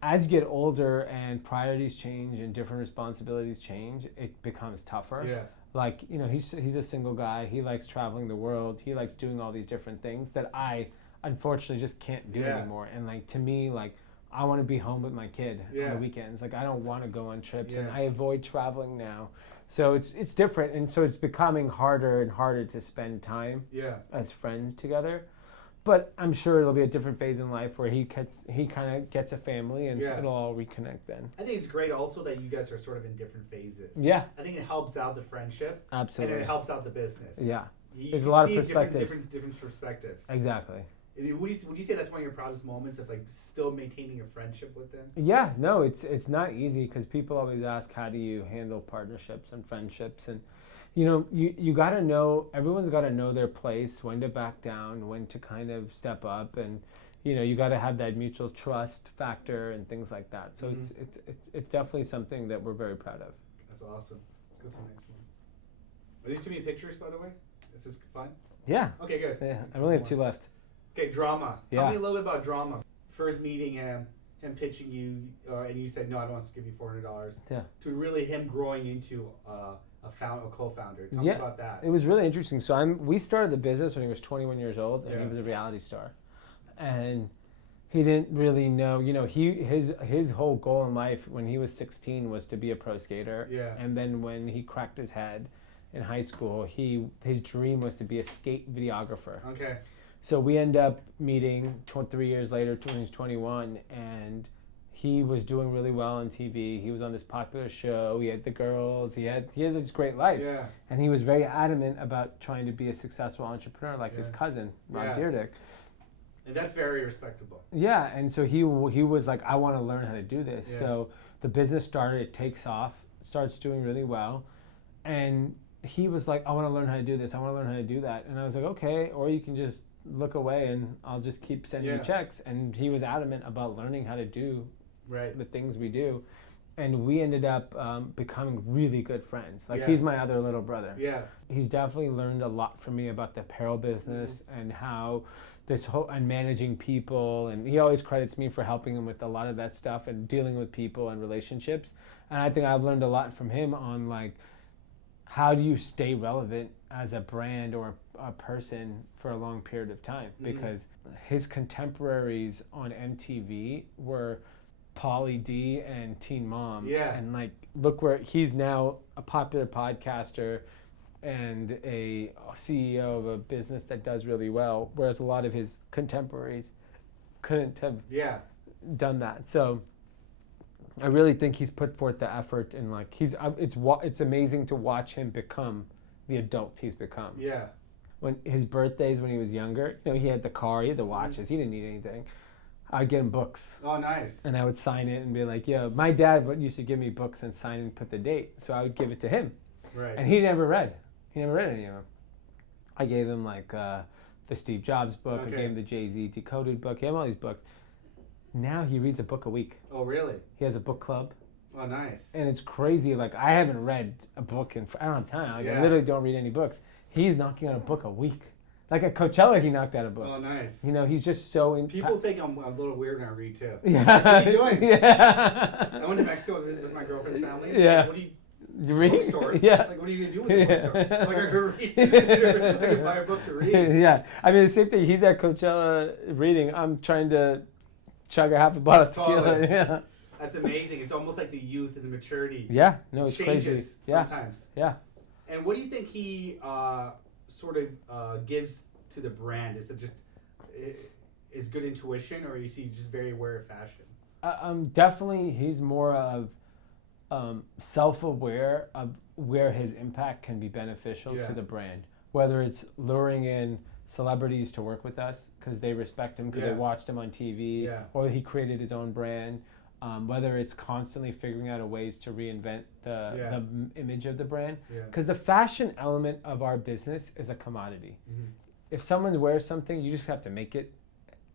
As you get older and priorities change and different responsibilities change, it becomes tougher. Yeah. Like, he's a single guy. He likes traveling the world. He likes doing all these different things that I unfortunately just can't do anymore. And like, to me, like, I want to be home with my kid on the weekends. Like, I don't want to go on trips, and I avoid traveling now. So it's different, and so it's becoming harder and harder to spend time as friends together. But I'm sure it'll be a different phase in life where he kind of gets a family and Yeah. it'll all reconnect then. I think it's great also that you guys are sort of in different phases. Yeah. I think it helps out the friendship. Absolutely. And it helps out the business. Yeah. You There's a can lot of see perspectives. Different perspectives. Exactly. Would you say that's one of your proudest moments of like still maintaining a friendship with them? Yeah, no, it's not easy because people always ask, how do you handle partnerships and friendships? And you got to know, everyone's got to know their place, when to back down, when to kind of step up, and you got to have that mutual trust factor and things like that. So it's definitely something that we're very proud of. That's awesome. Let's go to the next one. Are these too many pictures, by the way? Is this fine? Yeah. Okay, good. Yeah, I only have 2 left. Okay, drama. Tell Yeah. me a little bit about drama. First meeting him pitching you, and you said, no, I don't want to give you $400. Yeah. To really him growing into a co-founder. Tell me Yeah. about that. It was really interesting. So we started the business when he was 21 years old, and Yeah. he was a reality star, and he didn't really know. His whole goal in life when he was 16 was to be a pro skater. Yeah. And then when he cracked his head in high school, his dream was to be a skate videographer. Okay. So we end up meeting 3 years later when he was 21, and he was doing really well on TV. He was on this popular show. He had the girls. He had this great life. Yeah. And he was very adamant about trying to be a successful entrepreneur like his cousin, Rob Dyrdek. And that's very respectable. Yeah, and so he was like, I want to learn how to do this. Yeah. So the business started, it takes off, starts doing really well. And he was like, I want to learn how to do this. I want to learn how to do that. And I was like, okay, or you can just look away and I'll just keep sending you checks. And he was adamant about learning how to do the things we do. And we ended up becoming really good friends. Like he's my other little brother. Yeah. He's definitely learned a lot from me about the apparel business and how and managing people. And he always credits me for helping him with a lot of that stuff and dealing with people and relationships. And I think I've learned a lot from him on like, how do you stay relevant as a brand or a person for a long period of time? Because his contemporaries on MTV were Pauly D and Teen Mom. Yeah. And like, look where he's now a popular podcaster and a CEO of a business that does really well, whereas a lot of his contemporaries couldn't have done that. So I really think he's put forth the effort, and like it's amazing to watch him become the adult he's become. Yeah. When his birthdays when he was younger, he had the car, he had the watches, he didn't need anything. I'd get him books. Oh, nice. And I would sign it and be like, my dad used to give me books and sign and put the date, so I would give it to him. Right. And he never read any of them. I gave him like the Steve Jobs book, I gave him the Jay-Z Decoded book, he had all these books. Now he reads a book a week. Oh, really? He has a book club. Oh, nice. And it's crazy. Like, I haven't read a book I don't have time. Like, I literally don't read any books. He's knocking out a book a week. Like at Coachella, he knocked out a book. Oh, nice. He's just so... People think I'm a little weird when I read, too. Yeah. Like, what are you doing? Yeah. I went to Mexico to visit with my girlfriend's family. Yeah. Like, what do you read? Bookstore. Yeah. Like, what are you going to do with the bookstore? Like, I could read. I could buy a book to read. Yeah. I mean, the same thing. He's at Coachella reading. I'm trying to chug a half a bottle of tequila. Totally. Yeah. That's amazing. It's almost like the youth and the maturity. Yeah. No, it's changes crazy. Yeah. sometimes. Yeah. And what do you think he sort of gives to the brand? Is it just is good intuition, or is he just very aware of fashion? Definitely, he's more of self-aware of where his impact can be beneficial to the brand. Whether it's luring in celebrities to work with us because they respect him because they watched him on TV, or he created his own brand. Whether it's constantly figuring out ways to reinvent the image of the brand. Because the fashion element of our business is a commodity. Mm-hmm. If someone wears something, you just have to make it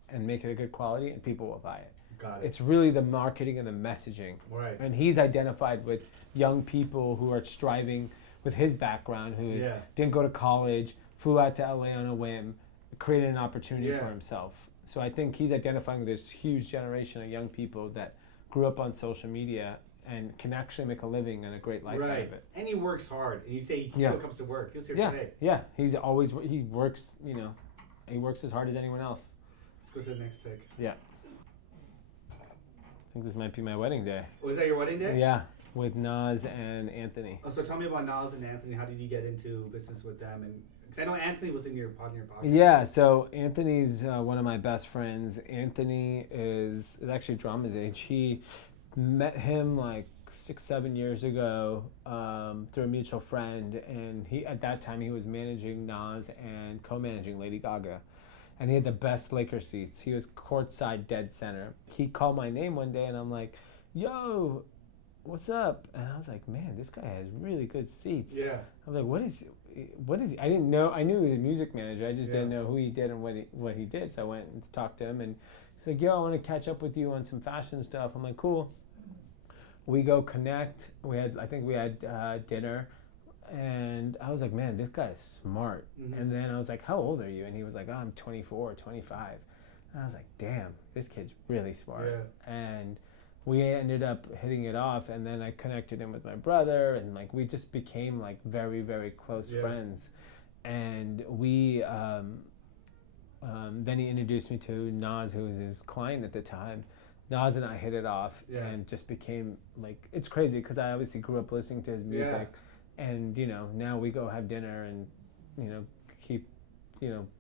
and make it a good quality and people will buy it. Got it. It's really the marketing and the messaging. Right. And he's identified with young people who are striving with his background, who didn't go to college, flew out to LA on a whim, created an opportunity for himself. So I think he's identifying with this huge generation of young people that grew up on social media and can actually make a living and a great life out of it. And he works hard. And you say he still comes to work. He was here today. Yeah, he works, he works as hard as anyone else. Let's go to the next pick. Yeah. I think this might be my wedding day. Was that your wedding day? Yeah. with Nas and Anthony. Oh, so tell me about Nas and Anthony. How did you get into business with them? And because I know Anthony was in your podcast. Yeah, so Anthony's one of my best friends. Anthony is actually Drama's age. He met him like 6-7 years ago through a mutual friend, and he at that time he was managing Nas and co-managing Lady Gaga, and he had the best Laker seats. He was courtside, dead center. He called my name one day, and I'm like, "Yo, what's up?" And I was like, "Man, this guy has really good seats." Yeah. I was like, "What is he?" I didn't know. I knew he was a music manager. I just didn't know who he did and what he did. So I went and talked to him, and he's like, "Yo, I want to catch up with you on some fashion stuff." I'm like, "Cool." We go connect. I think we had dinner, and I was like, "Man, this guy is smart." Mm-hmm. And then I was like, "How old are you?" And he was like, "Oh, I'm 24, 25." And I was like, "Damn, this kid's really smart." Yeah. And we ended up hitting it off, and then I connected him with my brother, and like we just became like very, very close friends. And we then he introduced me to Nas, who was his client at the time. Nas and I hit it off and just became like, it's crazy because I obviously grew up listening to his music, and now we go have dinner and keep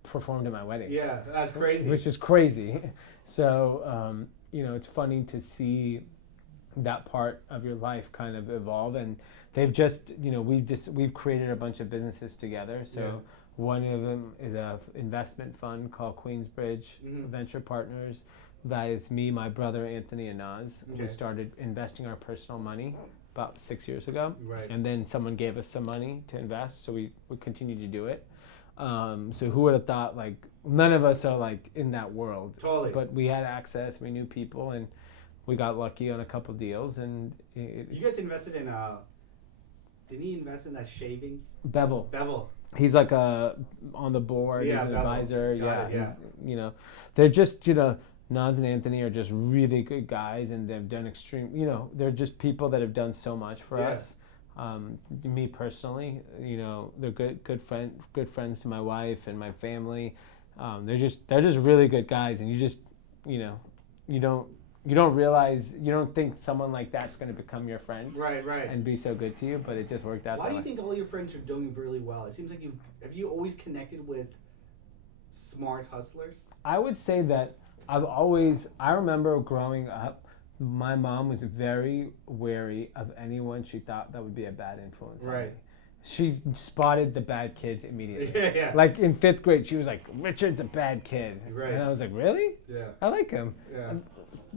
performed at my wedding. Yeah, that's crazy. Which is crazy. So it's funny to see that part of your life kind of evolve, and they've just we've created a bunch of businesses together. So one of them is a investment fund called Queensbridge Venture Partners. That is me, my brother Anthony, and Nas. We started investing our personal money about 6 years ago, and then someone gave us some money to invest, so we continued to do it. So who would have thought, like, none of us are like in that world. Totally. But we had access, we knew people, and we got lucky on a couple deals. And you guys invested in did he invest in that shaving? Bevel. He's like on the board. Yeah, he's an Bevel. advisor. Got it, He's, they're just Nas and Anthony are just really good guys, and they've done they're just people that have done so much for us. Me personally, they're good friends to my wife and my family. They're just really good guys, and you don't realize, you don't think someone like that's going to become your friend, right, and be so good to you, but it just worked out. Why do you think all your friends are doing really well? It seems like have you always connected with smart hustlers? I would say that I remember growing up, my mom was very wary of anyone she thought that would be a bad influence on me. She spotted the bad kids immediately. Yeah. Like in 5th grade, she was like, "Richard's a bad kid." Right. And I was like, "Really? Yeah. I like him." Yeah. And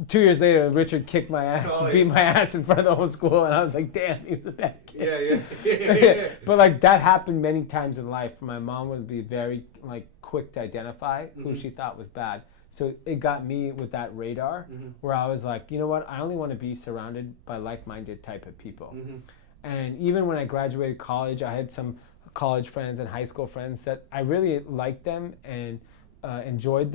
2 years later, Richard kicked my ass, Totally. beat my ass in front of the whole school, and I was like, "Damn, he was a bad kid." Yeah. But like that happened many times in life. My mom would be very like quick to identify who she thought was bad. So it got me with that radar where I was like, you know what? I only want to be surrounded by like-minded type of people. And even when I graduated college, I had some college friends and high school friends that I really liked them and enjoyed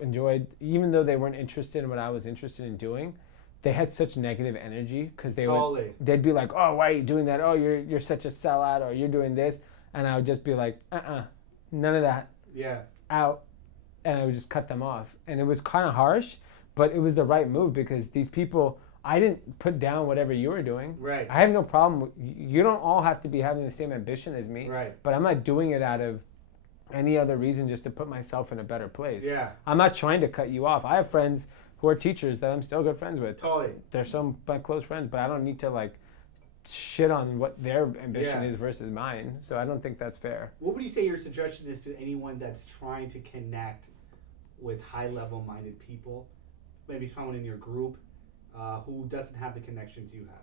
enjoyed, even though they weren't interested in what I was interested in doing. They had such negative energy because they'd be like, "Oh, why are you doing that? Oh, you're such a sellout, or you're doing this," and I would just be like, none of that. Yeah. Out. And I would just cut them off. And it was kind of harsh, but it was the right move because these people, I didn't put down whatever you were doing. Right. I have no problem. You don't all have to be having the same ambition as me. Right. But I'm not doing it out of any other reason just to put myself in a better place. Yeah. I'm not trying to cut you off. I have friends who are teachers that I'm still good friends with. Totally. They're some of my close friends, but I don't need to like shit on what their ambition is versus mine. So I don't think that's fair. What would you say your suggestion is to anyone that's trying to connect with high-level minded people, maybe someone in your group who doesn't have the connections you have?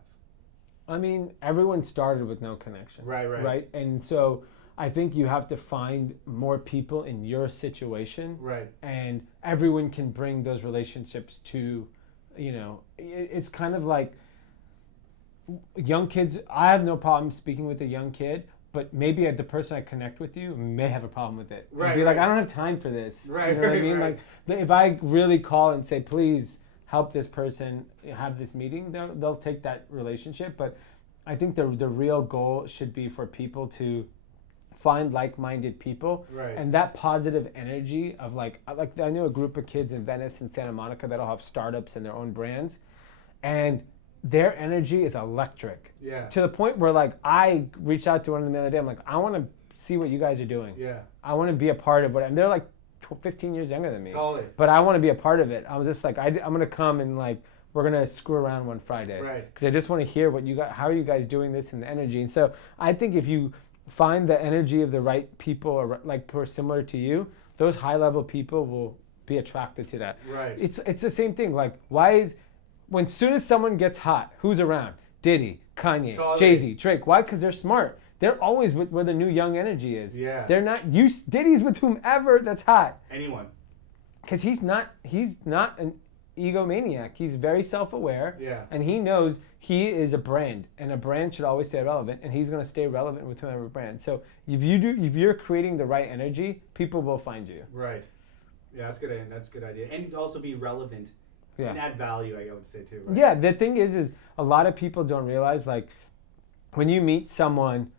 I mean, everyone started with no connections. Right? And so I think you have to find more people in your situation. Right. And everyone can bring those relationships to, it's kind of like young kids. I have no problem speaking with a young kid, but maybe the person I connect with you may have a problem with it. Right. Be like, I don't have time for this. Right. You know what I mean? Like, if I really call and say, please help this person have this meeting, they'll take that relationship. But I think the real goal should be for people to find like-minded people, and that positive energy of like I knew a group of kids in Venice and Santa Monica that all have startups and their own brands, and their energy is electric. Yeah. To the point where like I reached out to one of them the other day. I'm like, I want to see what you guys are doing. Yeah. I want to be a part of what. And they're like 15 years younger than me. Totally. But I want to be a part of it. I was just like, I'm gonna come and like we're gonna screw around one Friday. Right. Because I just want to hear what you got. How are you guys doing this and the energy? And so I think if you find the energy of the right people or like who are similar to you, those high level people will be attracted to that. Right. It's the same thing. Like when soon as someone gets hot, who's around? Diddy, Kanye, Totally. Jay-Z, Drake. Why? Because they're smart. They're always where the new young energy is. Yeah. They're not Diddy's with whomever that's hot. Anyone. Because he's not an egomaniac. He's very self-aware. Yeah. And he knows he is a brand, and a brand should always stay relevant, and he's going to stay relevant with whoever brand. So if you're creating the right energy, people will find you. Right. Yeah, that's good. That's a good idea. And also be relevant. Yeah. And add value, I would say too. Right? Yeah. The thing is a lot of people don't realize, like, when you meet someone,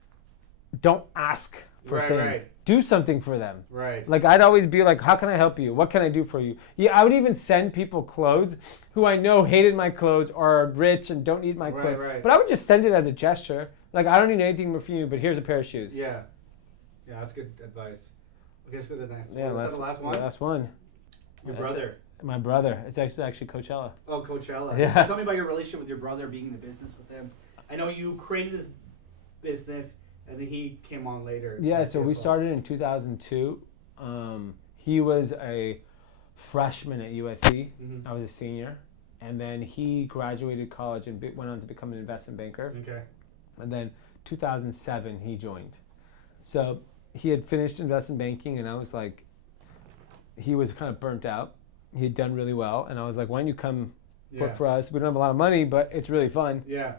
don't ask for Right, things. right. Do something for them. Right. Like, I'd always be like, how can I help you? What can I do for you? Yeah, I would even send people clothes who I know hated my clothes or are rich and don't need my clothes. Right. But I would just send it as a gesture. Like, I don't need anything more from you, but here's a pair of shoes. Yeah. Yeah, that's good advice. Okay, let's go to the next Yeah, one. Is that the last one? Last one. Your That's brother. My brother. It's actually Coachella. Oh, Coachella. Yeah. So tell me about your relationship with your brother, being in the business with him. I know you created this business, and then he came on later. Yeah, so we started in 2002. He was a freshman at USC. Mm-hmm. I was a senior. And then he graduated college and went on to become an investment banker. Okay. And then 2007, he joined. So he had finished investment banking, and I was like, he was kind of burnt out. He had done really well. And I was like, why don't you come work for us? We don't have a lot of money, but it's really fun. Yeah.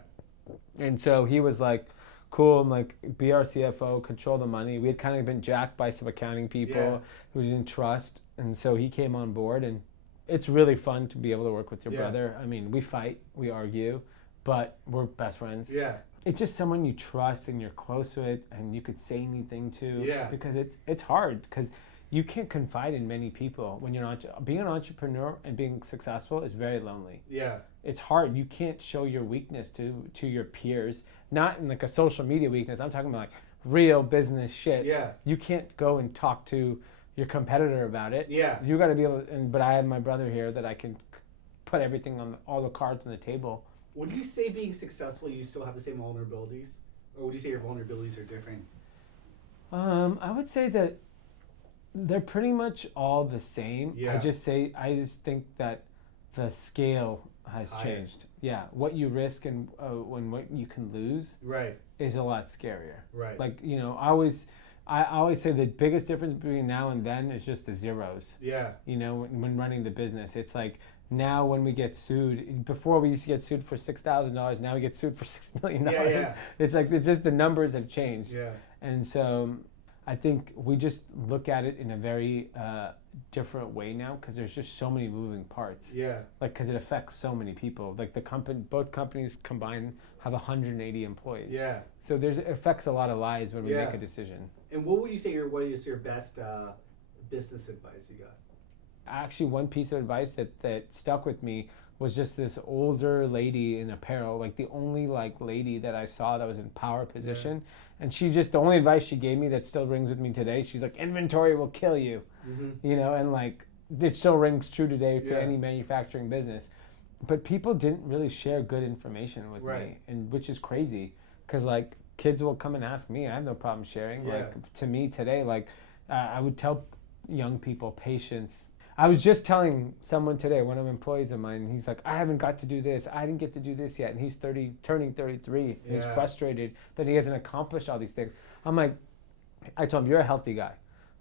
And so he was like, cool, I'm like, be our CFO, control the money. We had kind of been jacked by some accounting people who we didn't trust. And so he came on board, and it's really fun to be able to work with your brother. I mean, we fight, we argue, but we're best friends. Yeah. It's just someone you trust and you're close with and you could say anything to. Yeah. Because it's hard because you can't confide in many people when you're not. Being an entrepreneur and being successful is very lonely. Yeah. It's hard. You can't show your weakness to your peers, not in like a social media weakness. I'm talking about like real business shit. Yeah. You can't go and talk to your competitor about it. Yeah. You got to be able to, but I have my brother here that I can put everything on all the cards on the table. Would you say being successful, you still have the same vulnerabilities? Or would you say your vulnerabilities are different? I would say that they're pretty much all the same. Yeah. I just think that the scale has changed. Yeah. What you risk and what you can lose is a lot scarier. Right. Like, you know, I always say the biggest difference between now and then is just the zeros. Yeah. You know, when running the business, it's like now when we get sued, before we used to get sued for $6,000, now we get sued for $6 million. Yeah. It's like, it's just the numbers have changed. Yeah. And so I think we just look at it in a very different way now because there's just so many moving parts. Yeah. Like, because it affects so many people. Like both companies combined have 180 employees. Yeah. So it affects a lot of lives when we make a decision. And what would you say your best business advice you got? Actually, one piece of advice that stuck with me was just this older lady in apparel, like the only like lady that I saw that was in power position. Yeah. And the only advice she gave me that still rings with me today, she's like, inventory will kill you. Mm-hmm. You know, and like it still rings true today to any manufacturing business. But people didn't really share good information with me, and which is crazy because like kids will come and ask me. I have no problem sharing. Yeah. Like to me today, like I would tell young people patience. I was just telling someone today, one of the employees of mine, he's like, I haven't got to do this. I didn't get to do this yet. And he's turning 33. Yeah. He's frustrated that he hasn't accomplished all these things. I'm like, I told him, you're a healthy guy.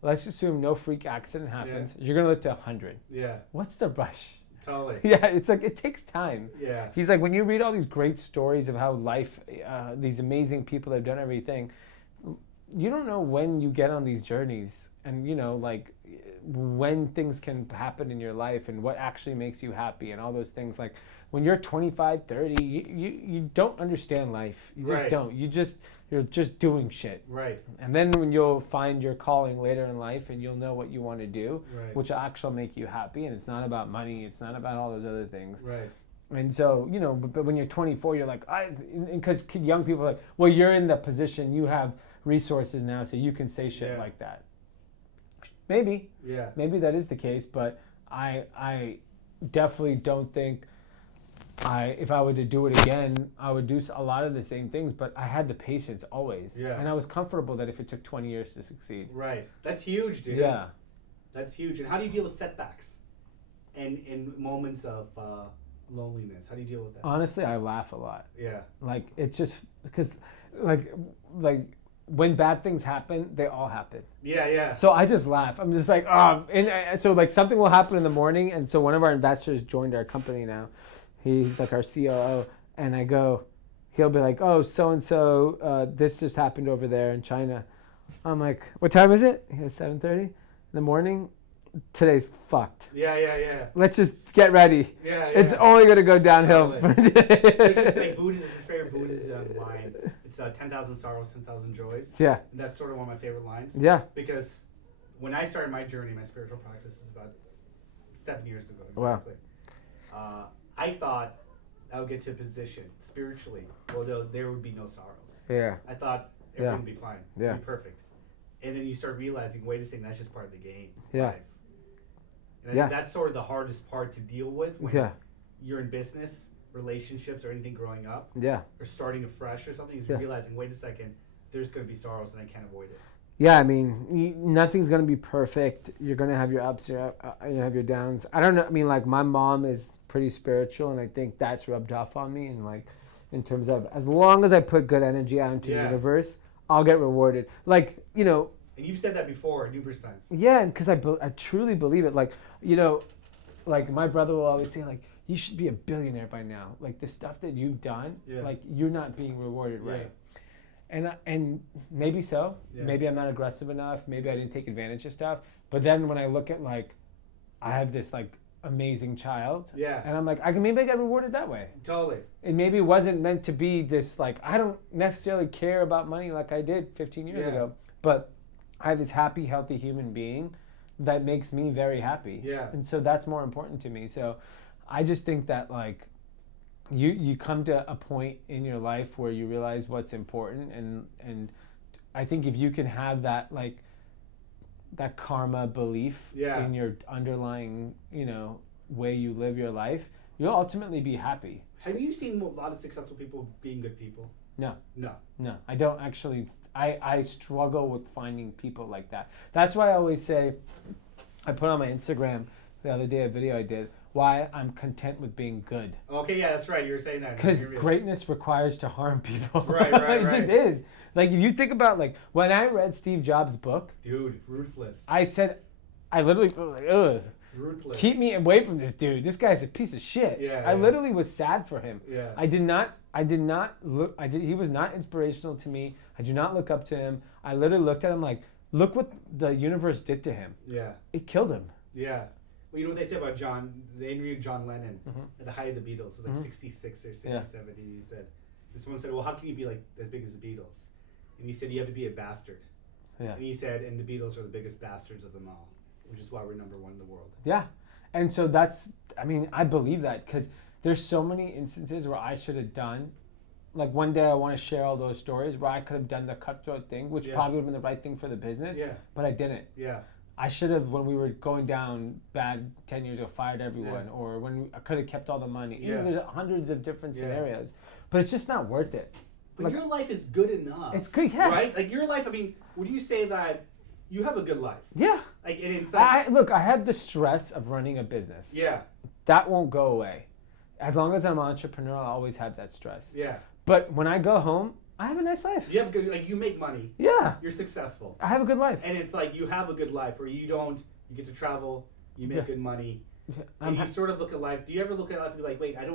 Let's assume no freak accident happens. Yeah. You're going to live to 100. Yeah. What's the rush? Totally. Yeah, it's like, it takes time. Yeah. He's like, when you read all these great stories of how life, these amazing people have done everything, you don't know when you get on these journeys and, you know, like when things can happen in your life and what actually makes you happy and all those things. Like when you're 25, 30, you don't understand life. You just don't. You're just doing shit. Right. And then when you'll find your calling later in life and you'll know what you want to do, which will actually make you happy. And it's not about money. It's not about all those other things. Right. And so, but when you're 24, you're like, because young people are like, well, you're in the position, you have resources now, so you can say shit like that. Maybe. Yeah. Maybe that is the case, but I definitely don't think if I were to do it again, I would do a lot of the same things, but I had the patience always. Yeah. And I was comfortable that if it took 20 years to succeed. Right. That's huge, dude. Yeah. That's huge. And how do you deal with setbacks and in moments of loneliness? How do you deal with that? Honestly, I laugh a lot. Yeah. Like, it's just because, like when bad things happen, they all happen. Yeah. So I just laugh. I'm just like, and so like something will happen in the morning, and so one of our investors joined our company now. He's like our COO, and he'll be like, oh, so-and-so, this just happened over there in China. I'm like, what time is it? He goes, 7:30 in the morning. Today's fucked. Yeah. Let's just get ready. Yeah. It's only going to go downhill. Totally. There's just like Buddhism, his favorite Buddhism line. It's 10,000 sorrows, 10,000 joys. Yeah. And that's sort of one of my favorite lines. Yeah. Because when I started my journey, my spiritual practice is about 7 years ago. Exactly. Wow. I thought I would get to a position spiritually, well, there would be no sorrows. Yeah. I thought everything would be fine. Yeah. It'd be perfect. And then you start realizing, wait a second, that's just part of the game. Yeah. Life. And I think that's sort of the hardest part to deal with when you're in business, relationships, or anything growing up. Yeah. Or starting afresh or something, is realizing, wait a second, there's going to be sorrows and I can't avoid it. Yeah, I mean, nothing's going to be perfect. You're going to have your ups, you have your downs. I don't know. I mean, like, my mom is pretty spiritual, and I think that's rubbed off on me. And, like, in terms of, as long as I put good energy out into the universe, I'll get rewarded. Like, And you've said that before numerous times. Yeah, because I truly believe it. Like, like, my brother will always say, like, you should be a billionaire by now. Like, the stuff that you've done, like, you're not being rewarded right. Yeah. And maybe so. Yeah. Maybe I'm not aggressive enough. Maybe I didn't take advantage of stuff. But then when I look at, like, I have this, like, amazing child. Yeah. And I'm like, maybe I got rewarded that way. Totally. And maybe it wasn't meant to be this, like, I don't necessarily care about money like I did 15 years ago. But I have this happy, healthy human being that makes me very happy. Yeah. And so that's more important to me. So I just think that, like, you come to a point in your life where you realize what's important, and I think if you can have that, like, that karma belief in your underlying, way you live your life, you'll ultimately be happy. Have you seen a lot of successful people being good people? No, I don't actually. I struggle with finding people like that. That's why I always say, I put on my Instagram the other day a video I did, why I'm content with being good. Okay, yeah, that's right. You were saying that. Because greatness requires to harm people. Right. It just is. Like, if you think about, like, when I read Steve Jobs' book. Dude, ruthless. I literally was like, ugh. Ruthless. Keep me away from this dude. This guy's a piece of shit. Yeah. I literally was sad for him. Yeah. I did not look, he was not inspirational to me. I do not look up to him. I literally looked at him like, look what the universe did to him. Yeah. It killed him. Yeah. Well, you know what they say about they interviewed John Lennon at the height of the Beatles. It was like 66 or 67. And he said, someone said, well, how can you be like as big as the Beatles? And he said, you have to be a bastard. Yeah. And he said, and the Beatles are the biggest bastards of them all, which is why we're number one in the world. Yeah. And so I believe that, because there's so many instances where I should have done, like, one day I want to share all those stories where I could have done the cutthroat thing, which probably would have been the right thing for the business, but I didn't. Yeah. I should have, when we were going down bad 10 years ago, fired everyone, or when I could have kept all the money. There's hundreds of different scenarios, but it's just not worth it. But like, your life is good enough. It's good, yeah. Right? Like, your life, I mean, would you say that you have a good life? Yeah. Like, and it's like, I have the stress of running a business. Yeah. That won't go away. As long as I'm an entrepreneur, I'll always have that stress. Yeah. But when I go home, I have a nice life. You have good, like, you make money. Yeah. You're successful. I have a good life. And it's like, you have a good life where you get to travel, you make good money. And you sort of look at life. Do you ever look at life and be like, wait, I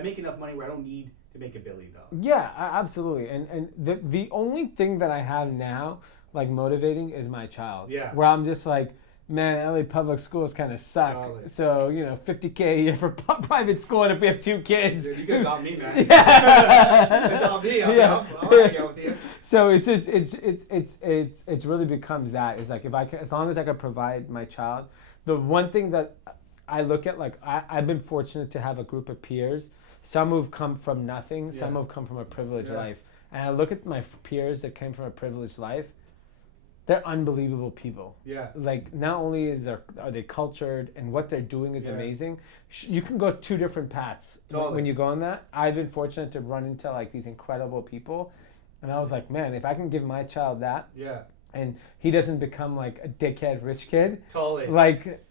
make enough money where I don't need to make $1 billion? Yeah, absolutely. And the only thing that I have now, like, motivating, is my child. Yeah. Where I'm just like, man, LA public schools kind of suck. Totally. So, $50K a year for private school, and if we have 2 kids. Dude, you could adopt me, man. Yeah. Adopt me. I'll hang out with you. So it's just it's really becomes that. Is like, as long as I can provide my child, the one thing that I look at like I've been fortunate to have a group of peers. Some who've come from nothing, some Yeah. who've come from a privileged Yeah. life. And I look at my peers that came from a privileged life. They're unbelievable people. Yeah. Like not only are they cultured and what they're doing is Yeah. amazing. You can go two different paths Totally. when you go on that. I've been fortunate to run into like these incredible people, and I was like, man, if I can give my child that, Yeah. and he doesn't become like a dickhead rich kid, Totally. like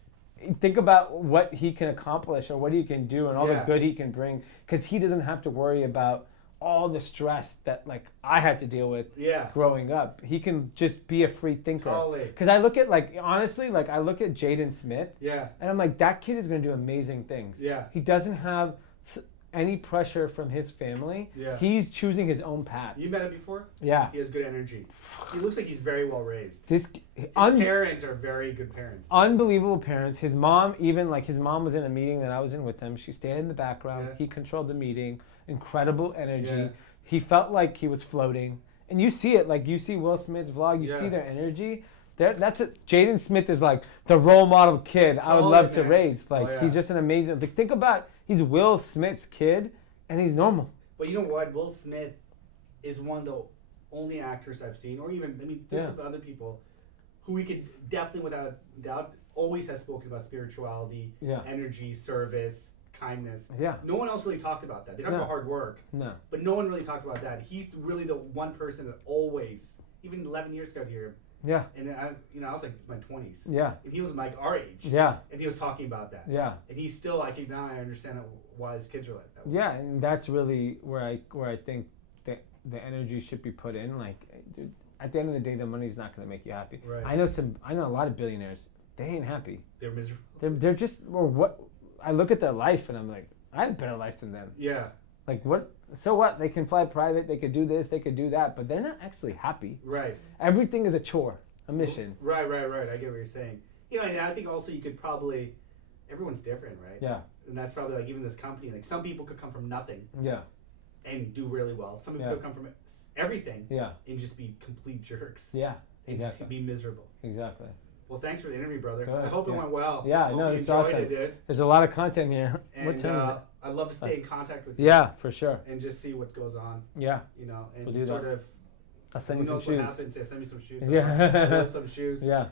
think about what he can accomplish or what he can do and all the Yeah. good he can bring, because he doesn't have to worry about all the stress that like I had to deal with Yeah. growing up. He can just be a free thinker. Totally. Because I look at like honestly, like I look at Jaden Smith Yeah. and I'm like, that kid is going to do amazing things. Yeah. He doesn't have any pressure from his family. Yeah. He's choosing his own path. You met him before? Yeah. He has good energy. He looks like he's very well raised. This His parents are very good parents. unbelievable parents. His mom, even like his mom was in a meeting that I was in with him. She stayed in the background. Yeah. He controlled the meeting. Incredible energy. Yeah. He felt like he was floating. And you see it, like you see Will Smith's vlog, you Yeah. see their energy. That's it. Jaden Smith is like the role model kid I would Totally, love to man. raise. Like yeah. he's just an amazing. Like, think about he's Will Smith's kid, and he's normal. But you know what? Will Smith is one of the only actors I've seen, or even, I mean, there's Yeah. some other people who we could definitely, without a doubt, always has spoken about spirituality, Yeah. energy, service, kindness. Yeah. No one else really talked about that. They talked No. about hard work, No. but no one really talked about that. He's really the one person that always, even 11 years ago here, Yeah. and I was like in my 20s, Yeah. and he was like our age, Yeah. and he was talking about that. Yeah. And he's still, now I understand why his kids are like that. Yeah, and that's really where I think that the energy should be put in. Like, dude, at the end of the day, the money's not going to make you happy. Right. I know a lot of billionaires. They ain't happy. They're miserable. They're just, or what? I look at their life and I'm like, I have a better life than them. Yeah. Like what? So what? They can fly private. They could do this. They could do that. But they're not actually happy. Right. Everything is a chore, a mission. Right. I get what you're saying. And I think also you could probably, everyone's different, right? Yeah. And that's probably like even this company, like some people could come from nothing Yeah. and do really well. Some people Yeah. could come from everything Yeah. and just be complete jerks. Yeah. And Exactly. just be miserable. Exactly. Well, thanks for the interview, brother. Good, I hope it yeah. went well. Yeah, Hope no, you it's enjoyed awesome. it, dude. There's a lot of content here. And What time is it? I'd love to stay in contact with you. Yeah, for sure. And just see what goes on, Yeah. and We'll do sort that. of I'll send who you some knows what shoes. happens. Yeah, send me some shoes. Yeah. I love some shoes. Yeah.